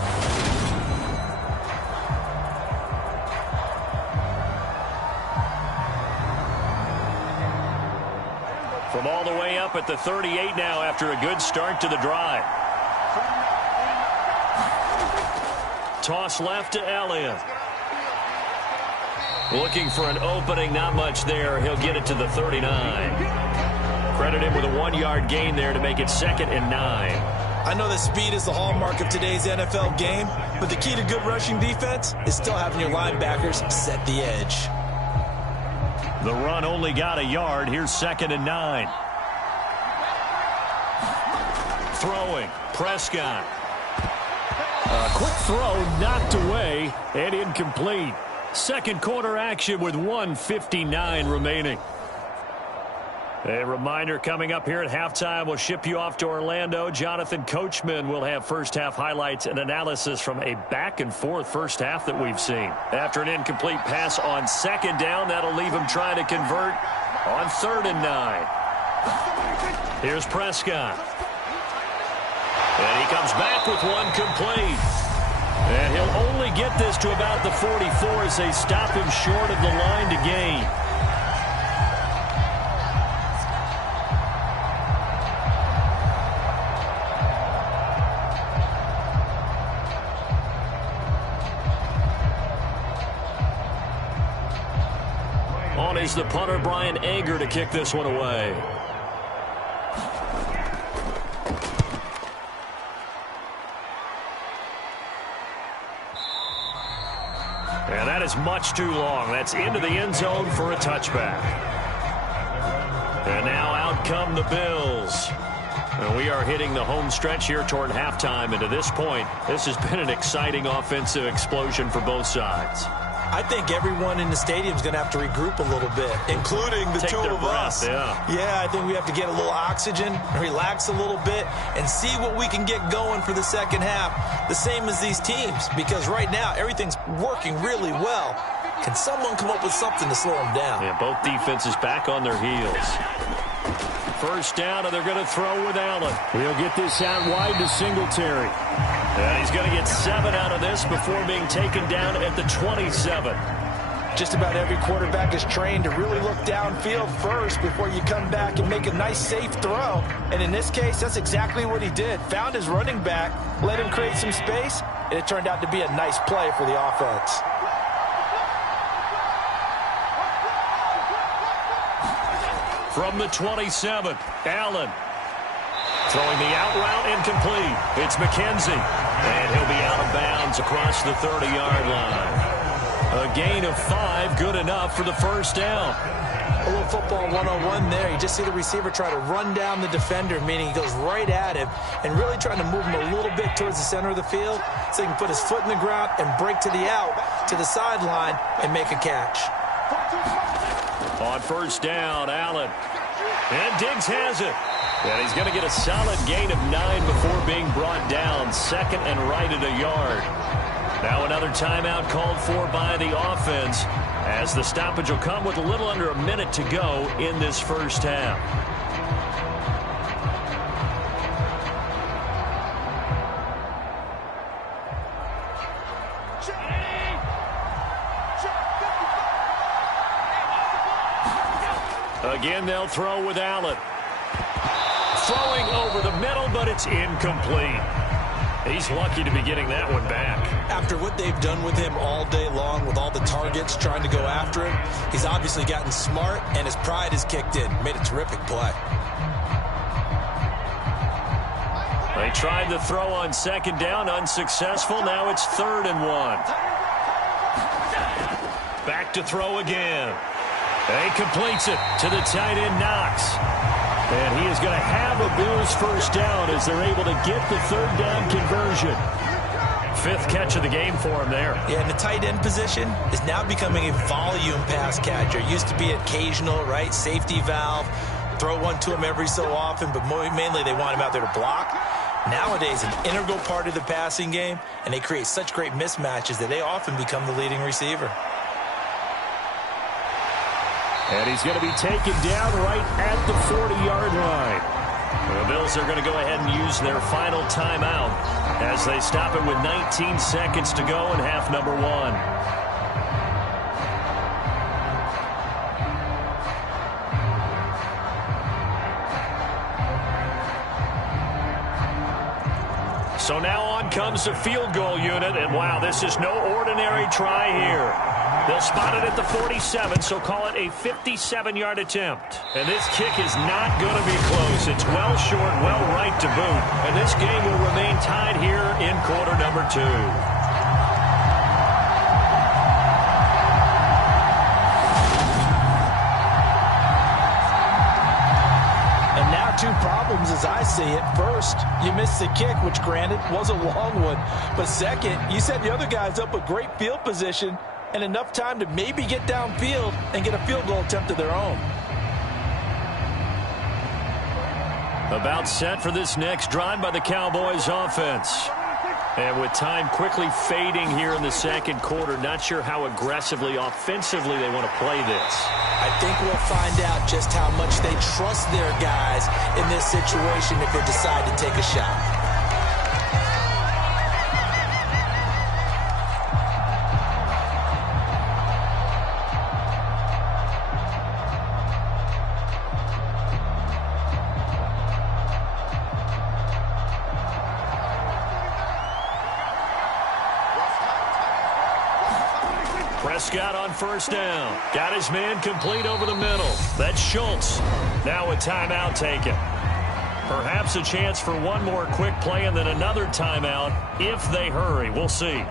From all the way up at the 38 now after a good start to the drive. Toss left to Elliott. Looking for an opening, not much there. He'll get it to the 39. Credit him with a 1-yard gain there to make it 2nd and 9. I know that speed is the hallmark of today's NFL game, but the key to good rushing defense is still having your linebackers set the edge. The run only got a yard. Here's 2nd and 9. Throwing, Prescott. A quick throw knocked away and incomplete. Second quarter action with 1:59 remaining. A reminder coming up here at halftime. We'll ship you off to Orlando. Jonathan Coachman will have first half highlights and analysis from a back-and-forth first half that we've seen. After an incomplete pass on 2nd down, that'll leave him trying to convert on 3rd and 9. Here's Prescott. And he comes back with one complete. And he'll only get this to about the 44 as they stop him short of the line to gain. On is the punter, Brian Anger, to kick this one away. And that is much too long. That's into the end zone for a touchback. And now out come the Bills. And we are hitting the home stretch here toward halftime. And to this point, this has been an exciting offensive explosion for both sides. I think everyone in the stadium is going to have to regroup a little bit, including the two of us. Yeah, I think we have to get a little oxygen, relax a little bit, and see what we can get going for the second half, the same as these teams, because right now everything's working really well. Can someone come up with something to slow them down? Yeah, both defenses back on their heels. First down, and they're going to throw with Allen. He'll get this out wide to Singletary. And he's going to get 7 out of this before being taken down at the 27. Just about every quarterback is trained to really look downfield first before you come back and make a nice, safe throw. And in this case, that's exactly what he did. Found his running back, let him create some space, and it turned out to be a nice play for the offense. From the 27, Allen. Throwing the out route incomplete. It's McKenzie. And he'll be out of bounds across the 30-yard line. A gain of 5, good enough for the first down. A little football 101 there. You just see the receiver try to run down the defender, meaning he goes right at him and really trying to move him a little bit towards the center of the field so he can put his foot in the ground and break to the out, to the sideline, and make a catch. On first down, Allen. And Diggs has it. And he's going to get a solid gain of 9 before being brought down. Second and right at a yard. Now another timeout called for by the offense, as the stoppage will come with a little under a minute to go in this first half. Again, they'll throw with Allen. Throwing over the middle, but it's incomplete. He's lucky to be getting that one back. After what they've done with him all day long, with all the targets trying to go after him, he's obviously gotten smart, and his pride has kicked in. Made a terrific play. They tried the throw on second down, unsuccessful. Now it's 3rd and 1. Back to throw again. He completes it to the tight end, Knox. And he is going to have a Bills first down as they're able to get the 3rd down conversion. 5th catch of the game for him there. Yeah, and the tight end position is now becoming a volume pass catcher. Used to be occasional, right? Safety valve. Throw one to him every so often, but mainly they want him out there to block. Nowadays, an integral part of the passing game, and they create such great mismatches that they often become the leading receiver. And he's going to be taken down right at the 40-yard line. The Bills are going to go ahead and use their final timeout as they stop it with 19 seconds to go in half number 1. So now on comes the field goal unit, and wow, this is no ordinary try here. They'll spot it at the 47, so call it a 57-yard attempt. And this kick is not going to be close. It's well short, well right to boot. And this game will remain tied here in quarter number 2. And now 2 problems as I see it. First, you missed the kick, which granted was a long one. But second, you set the other guys up with great field position and enough time to maybe get downfield and get a field goal attempt of their own. About set for this next drive by the Cowboys offense. And with time quickly fading here in the second quarter, not sure how aggressively, offensively they want to play this. I think we'll find out just how much they trust their guys in this situation if they decide to take a shot. Prescott on first down. Got his man complete over the middle. That's Schultz. Now a timeout taken. Perhaps a chance for one more quick play and then another timeout if they hurry. We'll see.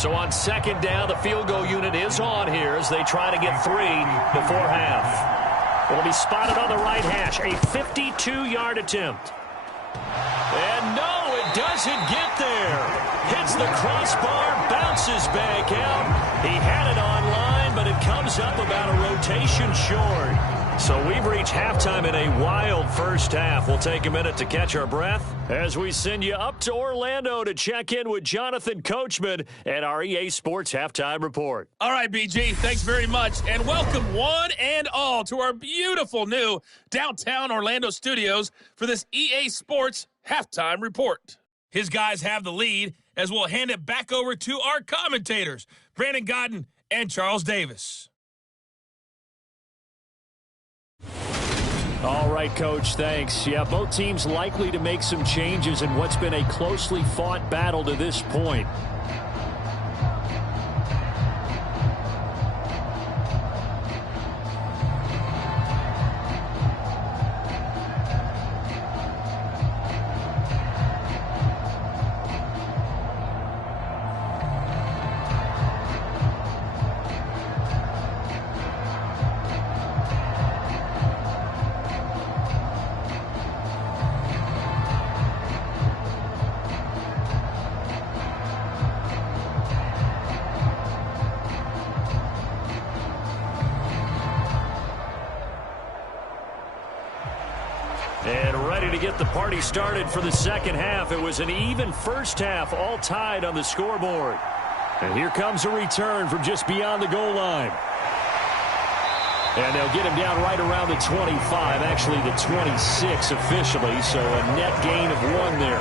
So on second down, the field goal unit is on here as they try to get 3 before half. It'll be spotted on the right hash, a 52-yard attempt. And no, it doesn't get there. Hits the crossbar, bounces back out. He had it online, but it comes up about a rotation short. So we've reached halftime in a wild first half. We'll take a minute to catch our breath as we send you up to Orlando to check in with Jonathan Coachman at our EA Sports Halftime Report. All right, BG, thanks very much. And welcome one and all to our beautiful new downtown Orlando studios for this EA Sports Halftime Report. His guys have the lead as we'll hand it back over to our commentators, Brandon Godden and Charles Davis. All right, Coach, thanks. Yeah, both teams likely to make some changes in what's been a closely fought battle to this point. And ready to get the party started for the second half. It was an even first half, all tied on the scoreboard. And here comes a return from just beyond the goal line. And they'll get him down right around the 25, actually the 26 officially, so a net gain of 1 there.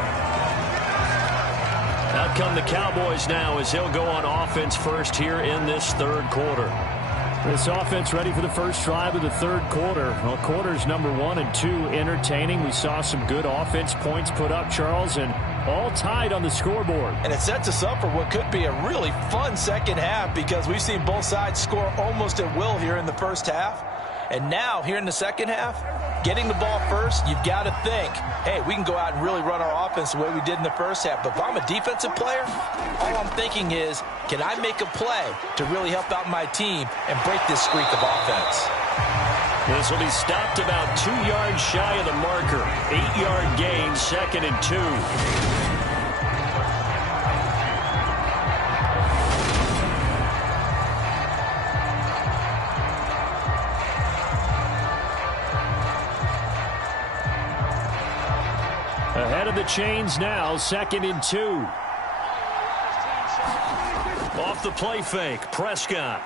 Out come the Cowboys now as they'll go on offense first here in this third quarter. This offense ready for the first drive of the third quarter. Well, quarters number 1 and 2 entertaining. We saw some good offense points put up, Charles, and all tied on the scoreboard. And it sets us up for what could be a really fun second half because we've seen both sides score almost at will here in the first half. And now, here in the second half, getting the ball first, you've got to think, hey, we can go out and really run our offense the way we did in the first half. But if I'm a defensive player, all I'm thinking is, can I make a play to really help out my team and break this streak of offense? This will be stopped about 2 yards shy of the marker. 8-yard gain, 2nd and 2. Ahead of the chains now, 2nd and 2. Off the play fake, Prescott.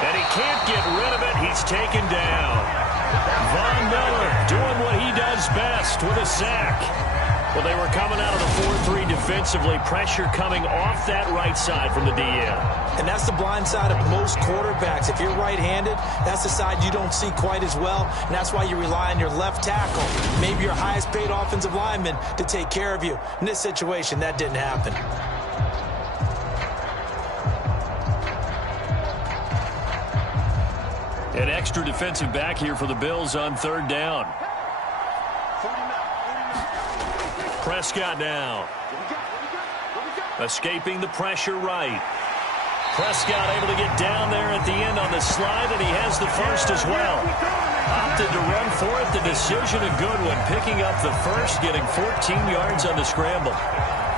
And he can't get rid of it. He's taken down. Von Miller doing what he does best with a sack. Well, they were coming out of the 4-3 defensively. Pressure coming off that right side from the DN. And that's the blind side of most quarterbacks. If you're right-handed, that's the side you don't see quite as well. And that's why you rely on your left tackle, maybe your highest-paid offensive lineman, to take care of you. In this situation, that didn't happen. An extra defensive back here for the Bills on third down. Prescott now. Escaping the pressure right. Prescott able to get down there at the end on the slide, and he has the first as well. Opted to run for it. The decision a good one. Picking up the first, getting 14 yards on the scramble.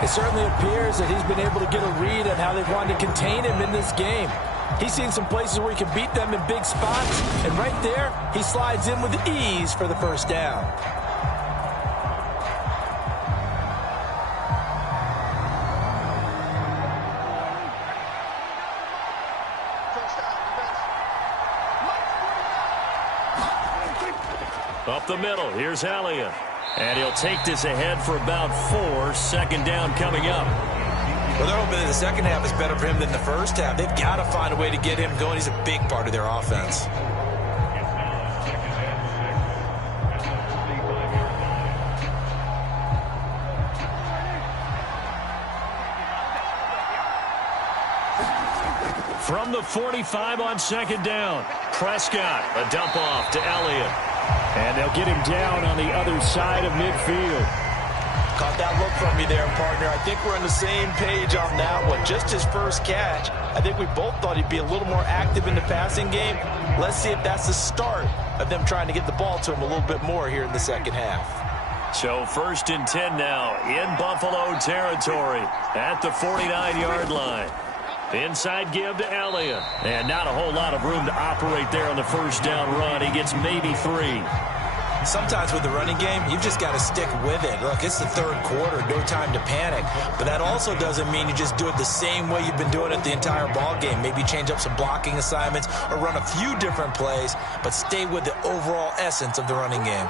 It certainly appears that he's been able to get a read on how they wanted to contain him in this game. He's seen some places where he can beat them in big spots, and right there, he slides in with ease for the first down. Up the middle, here's Elliott. And he'll take this ahead for about 4. Second down coming up. Well, they're hoping that the second half is better for him than the first half. They've got to find a way to get him going. He's a big part of their offense. From the 45 on second down, Prescott, a dump off to Elliott. And they'll get him down on the other side of midfield. Caught that look from me there, partner. I think we're on the same page on that one. Just his first catch. I think we both thought he'd be a little more active in the passing game. Let's see if that's the start of them trying to get the ball to him a little bit more here in the second half. So 1st and 10 now in Buffalo territory at the 49-yard line. Inside give to Elliott. And not a whole lot of room to operate there on the first down run. He gets maybe 3. Sometimes with the running game, you've just got to stick with it. Look, it's the third quarter, no time to panic. But that also doesn't mean you just do it the same way you've been doing it the entire ball game. Maybe change up some blocking assignments or run a few different plays, but stay with the overall essence of the running game.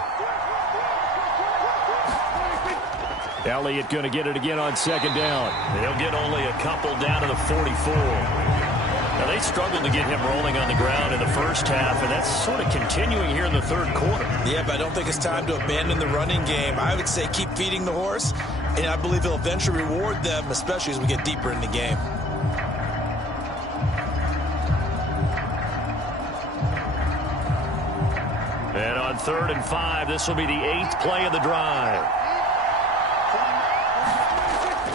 Elliott going to get it again on 2nd down. They'll get only a couple down to the 44. Now, they struggled to get him rolling on the ground in the first half, and that's sort of continuing here in the third quarter. Yeah, but I don't think it's time to abandon the running game. I would say keep feeding the horse, and I believe he'll eventually reward them, especially as we get deeper in the game. And on 3rd and 5, this will be the 8th play of the drive.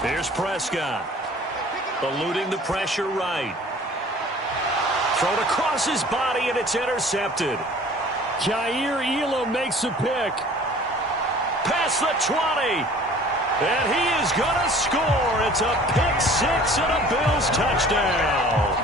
Here's Prescott, eluding the pressure right. Thrown across his body, and it's intercepted. Jair Elam makes a pick. Past the 20. And he is going to score. It's a pick 6 and a Bills touchdown.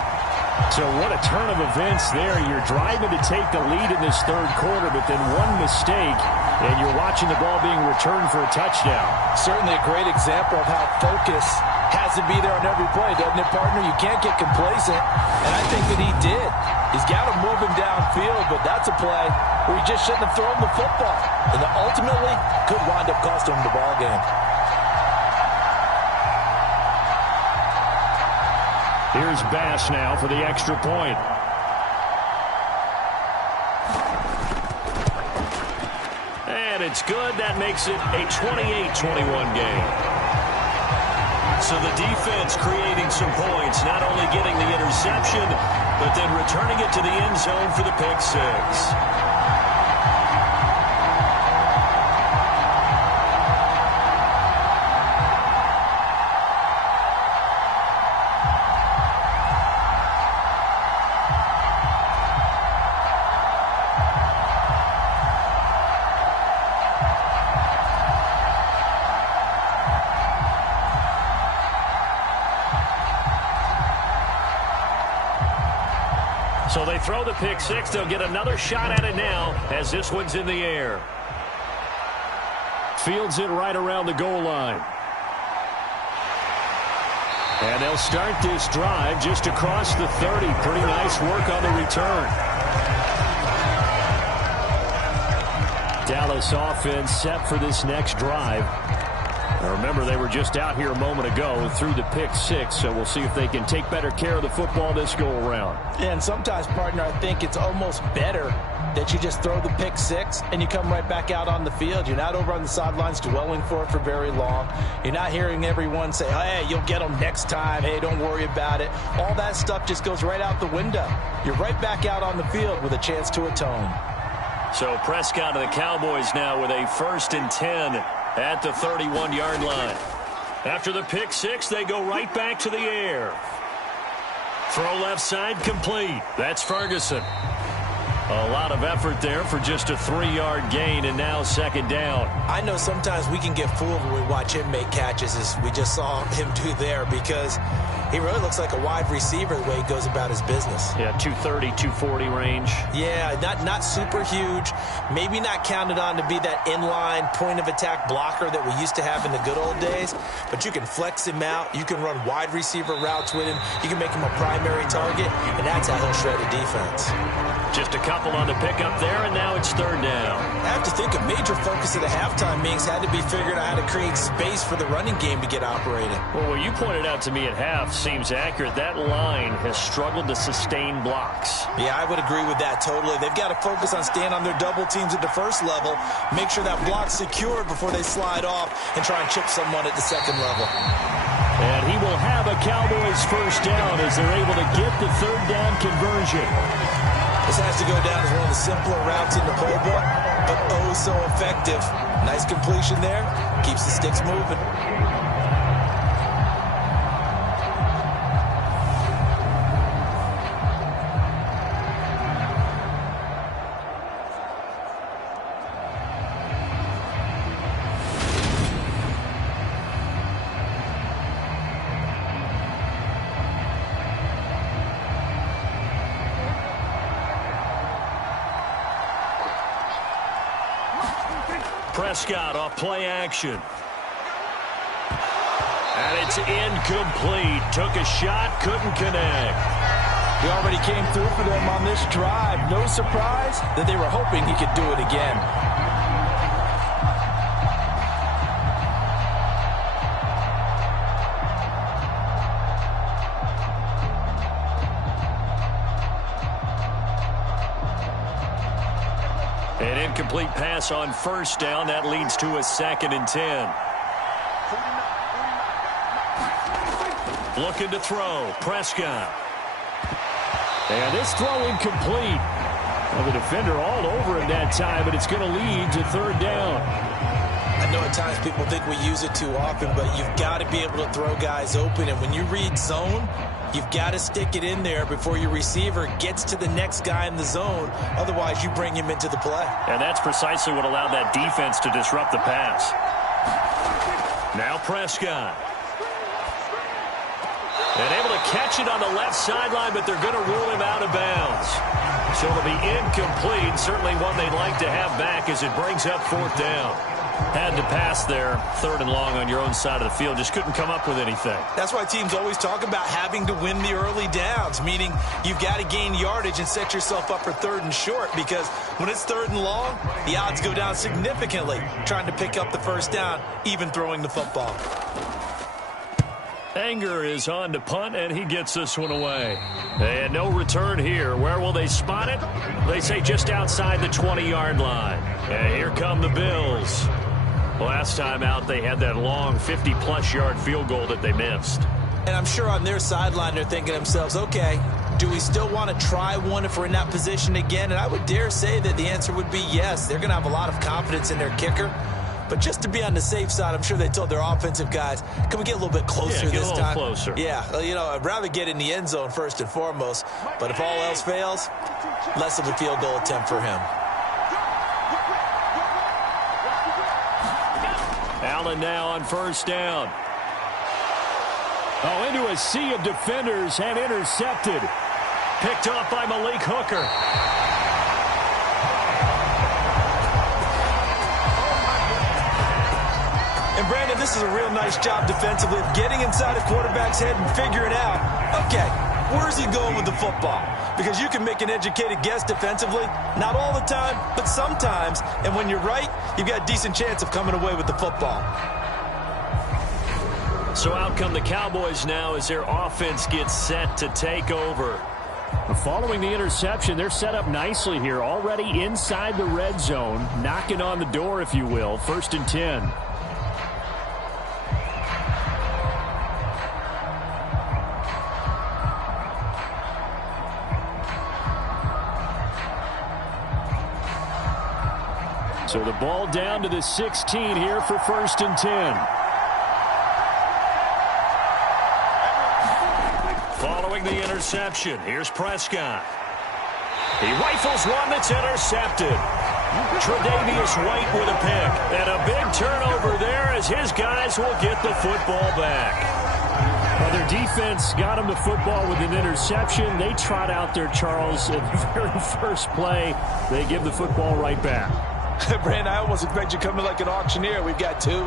So what a turn of events there. You're driving to take the lead in this third quarter, but then one mistake, and you're watching the ball being returned for a touchdown. Certainly a great example of how focus has to be there on every play, doesn't it, partner? You can't get complacent, and I think that he did. He's got to move him downfield, but that's a play where he just shouldn't have thrown the football, and that ultimately could wind up costing him the ball game. Here's Bass now for the extra point. And it's good. That makes it a 28-21 game. So the defense creating some points, not only getting the interception, but then returning it to the end zone for the pick 6. So they throw the pick 6. They'll get another shot at it now as this one's in the air. Fields it right around the goal line. And they'll start this drive just across the 30. Pretty nice work on the return. Dallas offense set for this next drive. Now remember, they were just out here a moment ago through the pick 6, so we'll see if they can take better care of the football this go-around. And sometimes, partner, I think it's almost better that you just throw the pick 6 and you come right back out on the field. You're not over on the sidelines dwelling for it for very long. You're not hearing everyone say, hey, you'll get them next time. Hey, don't worry about it. All that stuff just goes right out the window. You're right back out on the field with a chance to atone. So Prescott of the Cowboys now with a 1st and 10 at the 31-yard line. After the pick 6, they go right back to the air. Throw left side complete. That's Ferguson. A lot of effort there for just a 3-yard gain, and now 2nd down. I know sometimes we can get fooled when we watch him make catches, as we just saw him do there, because he really looks like a wide receiver the way he goes about his business. Yeah, 230, 240 range. Yeah, not super huge. Maybe not counted on to be that inline point-of-attack blocker that we used to have in the good old days. But you can flex him out. You can run wide receiver routes with him. You can make him a primary target, and that's how he'll shred a defense. Just a couple on the pickup there, and now it's 3rd down. I have to think a major focus of the halftime meetings had to be figuring out how to create space for the running game to get operating. Well, what you pointed out to me at half seems accurate. That line has struggled to sustain blocks. Yeah, I would agree with that totally. They've got to focus on staying on their double teams at the first level, make sure that block's secured before they slide off and try and chip someone at the 2nd level. And he will have a Cowboys 1st down as they're able to get the 3rd down conversion. This has to go down as one of the simpler routes in the playbook, but oh so effective. Nice completion there. Keeps the sticks moving. Prescott off play action. And it's incomplete. Took a shot, couldn't connect. He already came through for them on this drive. No surprise that they were hoping he could do it again. An incomplete pass on first down. That leads to a 2nd and 10. Looking to throw. Prescott. And this throw incomplete. Well, the defender all over him that time, but it's going to lead to 3rd down. I know at times people think we use it too often, but you've got to be able to throw guys open. And when you read zone, you've got to stick it in there before your receiver gets to the next guy in the zone. Otherwise, you bring him into the play. And that's precisely what allowed that defense to disrupt the pass. Now Prescott. And able to catch it on the left sideline, but they're going to rule him out of bounds. So it'll be incomplete. Certainly one they'd like to have back as it brings up 4th down. Had to pass there, 3rd and long on your own side of the field. Just couldn't come up with anything. That's why teams always talk about having to win the early downs, meaning you've got to gain yardage and set yourself up for 3rd and short, because when it's 3rd and long, the odds go down significantly trying to pick up the 1st down, even throwing the football. Anger is on to punt, and he gets this one away. And no return here. Where will they spot it? They say just outside the 20-yard line. And here come the Bills. Last time out, they had that long 50-plus yard field goal that they missed. And I'm sure on their sideline, they're thinking to themselves, okay, do we still want to try one if we're in that position again? And I would dare say that the answer would be yes. They're going to have a lot of confidence in their kicker. But just to be on the safe side, I'm sure they told their offensive guys, can we get a little bit closer this time? Closer. Yeah, you know, I'd rather get in the end zone first and foremost. But if all else fails, less of a field goal attempt for him. Allen now on 1st down. Oh, into a sea of defenders and intercepted. Picked off by Malik Hooker. And, Brandon, this is a real nice job defensively of getting inside a quarterback's head and figuring out, okay, where's he going with the football? Because you can make an educated guess defensively, not all the time, but sometimes. And when you're right, you've got a decent chance of coming away with the football. So out come the Cowboys now as their offense gets set to take over. Following the interception, they're set up nicely here, already inside the red zone, knocking on the door, if you will. 1st and 10. So the ball down to the 16 here for 1st and 10. Following the interception, here's Prescott. He rifles one that's intercepted. Tre'Davious White with a pick. And a big turnover there as his guys will get the football back. Well, their defense got him the football with an interception. They trot out there, Charles, at the very first play. They give the football right back. Brandon, I almost expect you coming like an auctioneer. We've got two.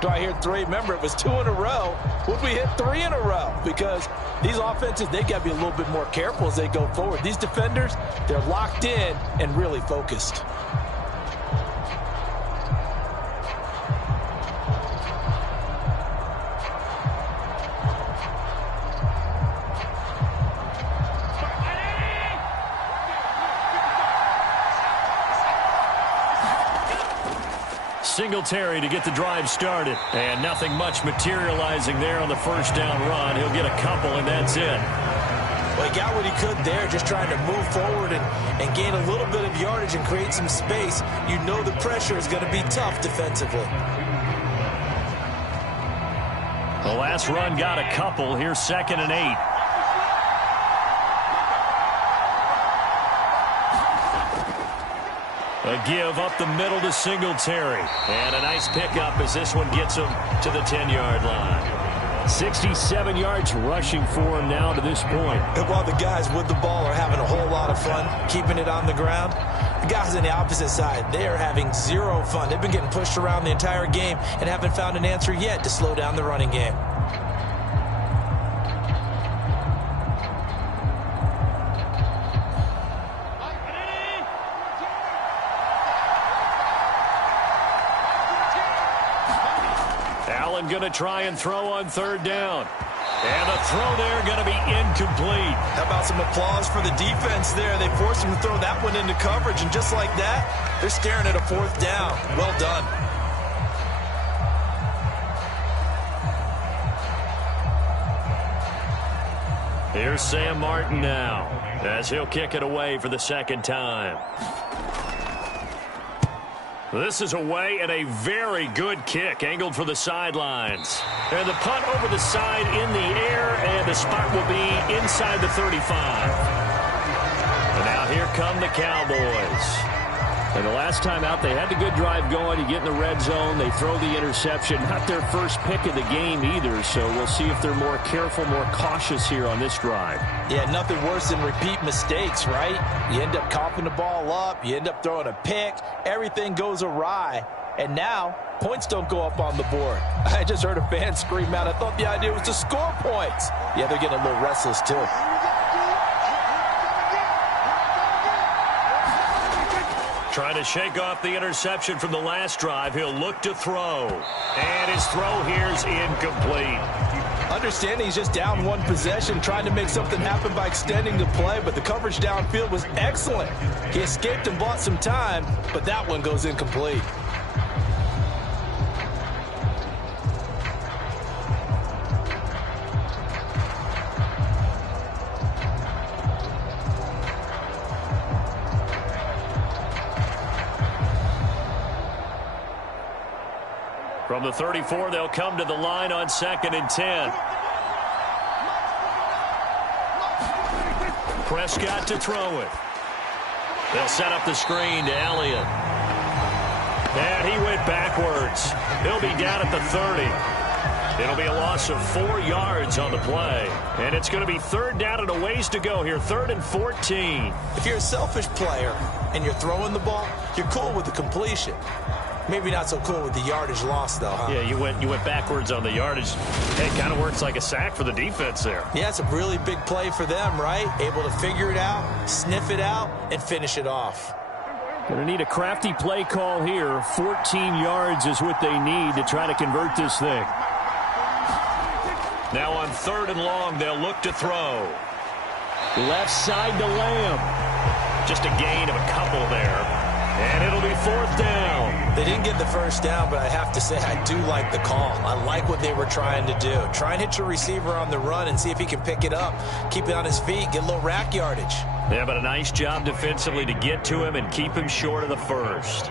Do I hear 3? Remember, it was 2 in a row. Would we hit 3 in a row? Because these offenses, they got to be a little bit more careful as they go forward. These defenders, they're locked in and really focused. Singletary to get the drive started. And nothing much materializing there on the 1st down run. He'll get a couple, and that's it. Well, he got what he could there, just trying to move forward and gain a little bit of yardage and create some space. You know the pressure is going to be tough defensively. The last run got a couple. Here's 2nd and 8. A give up the middle to Singletary. And a nice pickup as this one gets him to the 10-yard line. 67 yards rushing for him now to this point. And while the guys with the ball are having a whole lot of fun keeping it on the ground, the guys on the opposite side, they are having zero fun. They've been getting pushed around the entire game and haven't found an answer yet to slow down the running game. Going to try and throw on 3rd down. And the throw there going to be incomplete. How about some applause for the defense there? They forced him to throw that one into coverage, and just like that, they're staring at a 4th down. Well done. Here's Sam Martin now, as he'll kick it away for the 2nd time. This is away and a very good kick, angled for the sidelines. And the punt over the side in the air, and the spot will be inside the 35. And now here come the Cowboys. And the last time out, they had the good drive going. You get in the red zone, they throw the interception. Not their first pick of the game either, so we'll see if they're more careful, more cautious here on this drive. Yeah, nothing worse than repeat mistakes, right? You end up coughing the ball up, you end up throwing a pick, everything goes awry, and now points don't go up on the board. I just heard a fan scream out, I thought the idea was to score points. Yeah, they're getting a little restless too. Trying to shake off the interception from the last drive. He'll look to throw. And his throw here is incomplete. Understanding he's just down one possession, trying to make something happen by extending the play, but the coverage downfield was excellent. He escaped and bought some time, but that one goes incomplete. From the 34, they'll come to the line on 2nd and 10. Prescott to throw it. They'll set up the screen to Elliott. And he went backwards. He'll be down at the 30. It'll be a loss of 4 yards on the play. And it's going to be 3rd down and a ways to go here. 3rd and 14. If you're a selfish player and you're throwing the ball, you're cool with the completion. Maybe not so cool with the yardage loss, though, huh? Yeah, you went backwards on the yardage. Hey, it kind of works like a sack for the defense there. Yeah, it's a really big play for them, right? Able to figure it out, sniff it out, and finish it off. Going to need a crafty play call here. 14 yards is what they need to try to convert this thing. Now on 3rd and long, they'll look to throw. Left side to Lamb. Just a gain of a couple there. And it'll be 4th down. They didn't get the 1st down, but I have to say I do like the call. I like what they were trying to do. Try and hit your receiver on the run and see if he can pick it up. Keep it on his feet, get a little rack yardage. Yeah, but a nice job defensively to get to him and keep him short of the 1st.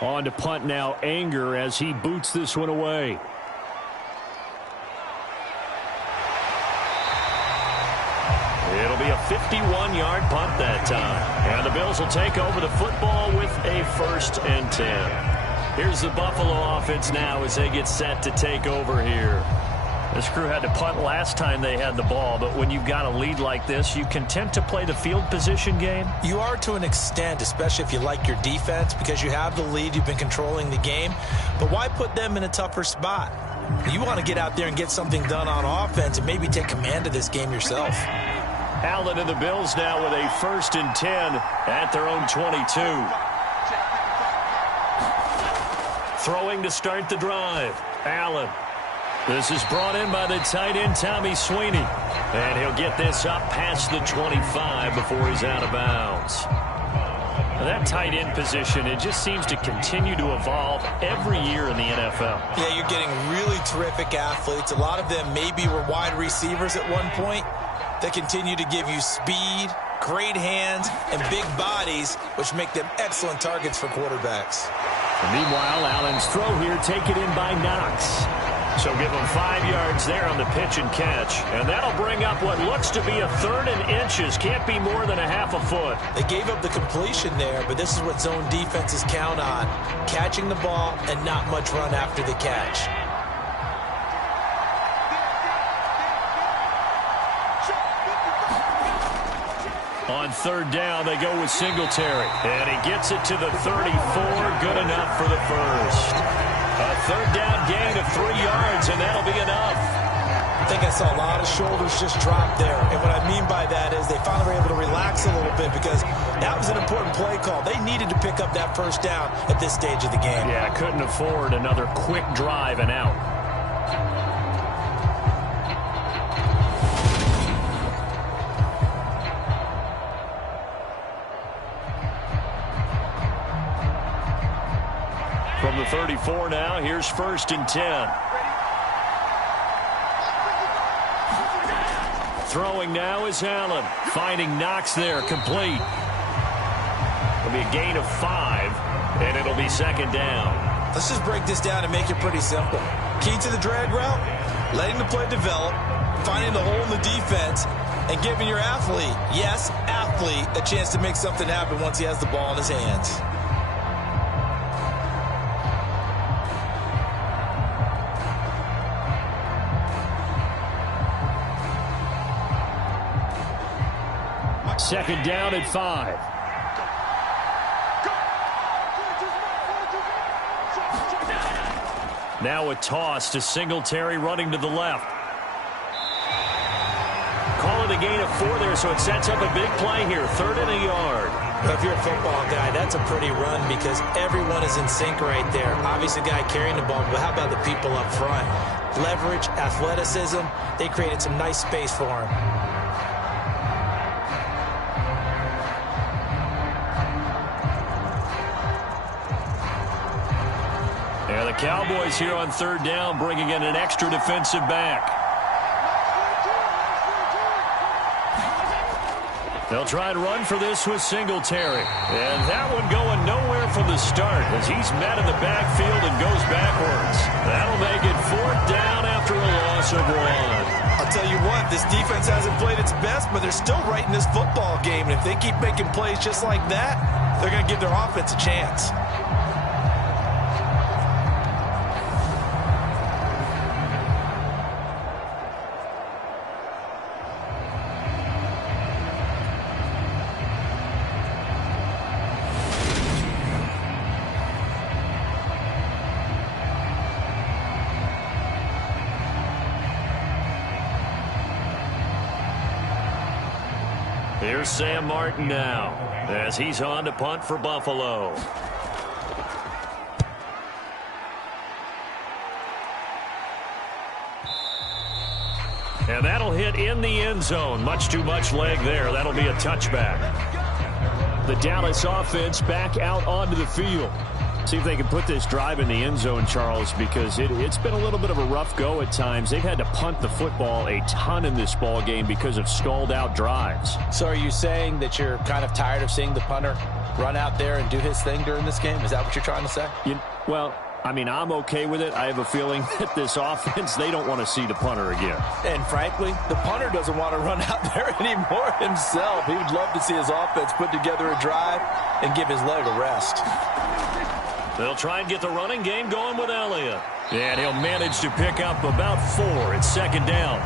On to punt now, Anger, as he boots this one away. It'll be a 51-yard punt that time. And the Bills will take over the football with a 1st and 10. Here's the Buffalo offense now as they get set to take over here. This crew had to punt last time they had the ball, but when you've got a lead like this, you content to play the field position game? You are to an extent, especially if you like your defense, because you have the lead, you've been controlling the game. But why put them in a tougher spot? You want to get out there and get something done on offense and maybe take command of this game yourself. Allen and the Bills now with a 1st and 10 at their own 22. Throwing to start the drive. Allen. This is brought in by the tight end, Tommy Sweeney. And he'll get this up past the 25 before he's out of bounds. That tight end position, it just seems to continue to evolve every year in the NFL. Yeah, you're getting really terrific athletes. A lot of them maybe were wide receivers at one point. They continue to give you speed, great hands, and big bodies, which make them excellent targets for quarterbacks. And meanwhile, Allen's throw here taken in by Knox. So give him 5 yards there on the pitch and catch. And that'll bring up what looks to be a 3rd and inches. Can't be more than a half a foot. They gave up the completion there, but this is what zone defenses count on. Catching the ball and not much run after the catch. On 3rd down, they go with Singletary. And he gets it to the 34. Good enough for the first. A 3rd down gain of 3 yards, and that'll be enough. I think I saw a lot of shoulders just drop there. And what I mean by that is they finally were able to relax a little bit because that was an important play call. They needed to pick up that first down at this stage of the game. Yeah, couldn't afford another quick drive and out. From the 34 now, here's 1st and 10. Throwing now is Allen. Finding Knox there, complete. It'll be a gain of 5, and it'll be 2nd down. Let's just break this down and make it pretty simple. Key to the drag route, letting the play develop, finding the hole in the defense, and giving your athlete, yes, athlete, a chance to make something happen once he has the ball in his hands. Second down at 5. Now a toss to Singletary running to the left. Call it a gain of 4 there, so it sets up a big play here. 3rd and a yard. Well, if you're a football guy, that's a pretty run because everyone is in sync right there. Obviously, the guy carrying the ball, but how about the people up front? Leverage, athleticism, they created some nice space for him. Yeah, the Cowboys here on 3rd down bringing in an extra defensive back. They'll try and run for this with Singletary. And that one going nowhere from the start as he's met in the backfield and goes backwards. That'll make it 4th down after a loss of 1. I'll tell you what, this defense hasn't played its best, but they're still right in this football game. And if they keep making plays just like that, they're going to give their offense a chance. Here's Sam Martin now as he's on to punt for Buffalo. And that'll hit in the end zone. Much too much leg there. That'll be a touchback. The Dallas offense back out onto the field. See if they can put this drive in the end zone, Charles, because it's been a little bit of a rough go at times. They've had to punt the football a ton in this ball game because of stalled out drives. So are you saying that you're kind of tired of seeing the punter run out there and do his thing during this game? Is that what you're trying to say? Well, I mean, I'm okay with it. I have a feeling that this offense, they don't want to see the punter again. And frankly, the punter doesn't want to run out there anymore himself. He would love to see his offense put together a drive and give his leg a rest. They'll try and get the running game going with Elliott. And he'll manage to pick up about 4. It's 2nd down.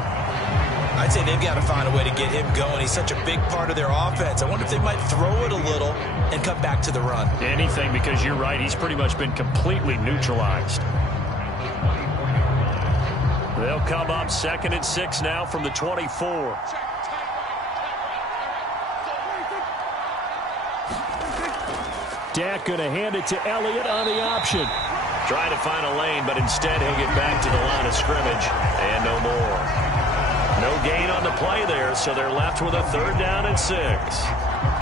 I'd say they've got to find a way to get him going. He's such a big part of their offense. I wonder if they might throw it a little and come back to the run. Anything, because you're right. He's pretty much been completely neutralized. They'll come up 2nd and 6 now from the 24. Dak going to hand it to Elliott on the option. Trying to find a lane, but instead he'll get back to the line of scrimmage. And no more. No gain on the play there, so they're left with a 3rd down and 6.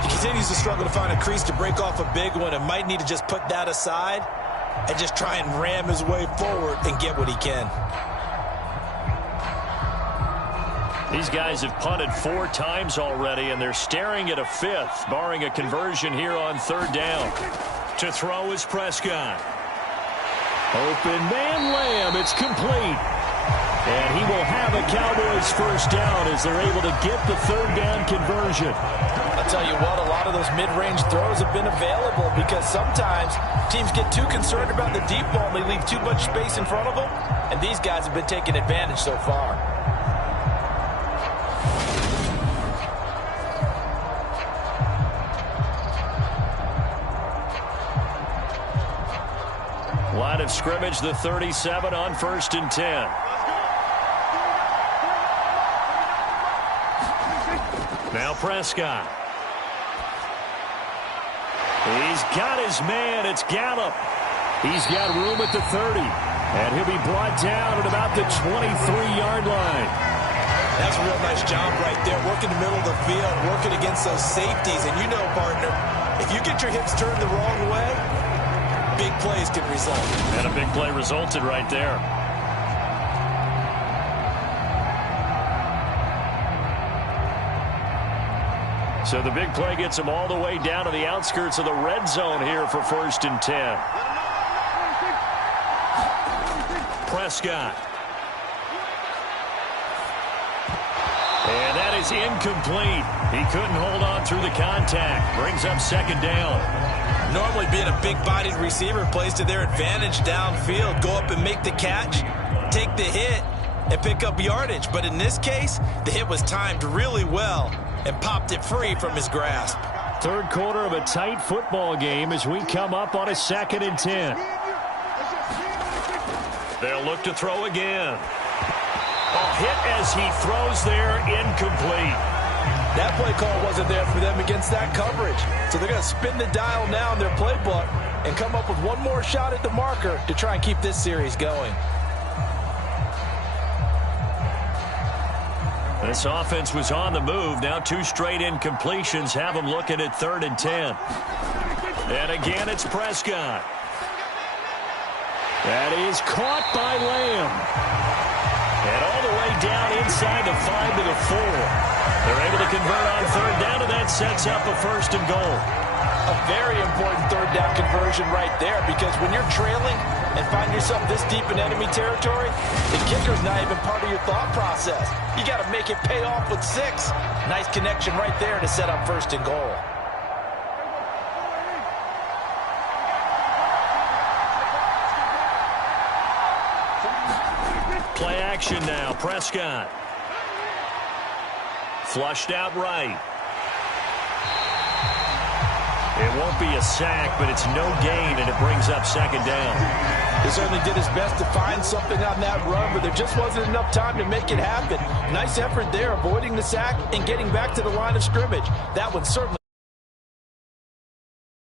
He continues to struggle to find a crease to break off a big one and might need to just put that aside and just try and ram his way forward and get what he can. These guys have punted 4 times already, and they're staring at a 5th, barring a conversion here on 3rd down. To throw is Prescott. Open man Lamb. It's complete. And he will have a Cowboys 1st down as they're able to get the 3rd down conversion. I'll tell you what, a lot of those mid-range throws have been available because sometimes teams get too concerned about the deep ball and they leave too much space in front of them, and these guys have been taking advantage so far. Line of scrimmage, the 37 on 1st and 10. Now Prescott. He's got his man. It's Gallup. He's got room at the 30. And he'll be brought down at about the 23-yard line. That's a real nice job right there, working the middle of the field, working against those safeties. And you know, partner, if you get your hips turned the wrong way, big plays can result. And a big play resulted right there. So the big play gets him all the way down to the outskirts of the red zone here for 1st and 10. Prescott. And that is incomplete. He couldn't hold on through the contact. Brings up 2nd down. Normally being a big-bodied receiver plays to their advantage downfield. Go up and make the catch, take the hit, and pick up yardage. But in this case, the hit was timed really well and popped it free from his grasp. 3rd quarter of a tight football game as we come up on a 2nd and 10. They'll look to throw again. A hit as he throws there, incomplete. That play call wasn't there for them against that coverage. So they're going to spin the dial now in their playbook and come up with one more shot at the marker to try and keep this series going. This offense was on the move. Now 2 straight incompletions have them looking at 3rd and 10. And again, it's Prescott. That is caught by Lamb. And all the way down inside the 5 to the 4. They're able to convert on 3rd down, and that sets up a 1st and goal. A very important 3rd down conversion right there, because when you're trailing and find yourself this deep in enemy territory, the kicker's not even part of your thought process. You got to make it pay off with 6. Nice connection right there to set up 1st and goal. Play action now. Prescott. Flushed out right. It won't be a sack, but it's no gain, and it brings up 2nd down. He certainly did his best to find something on that run, but there just wasn't enough time to make it happen. Nice effort there, avoiding the sack and getting back to the line of scrimmage. That one certainly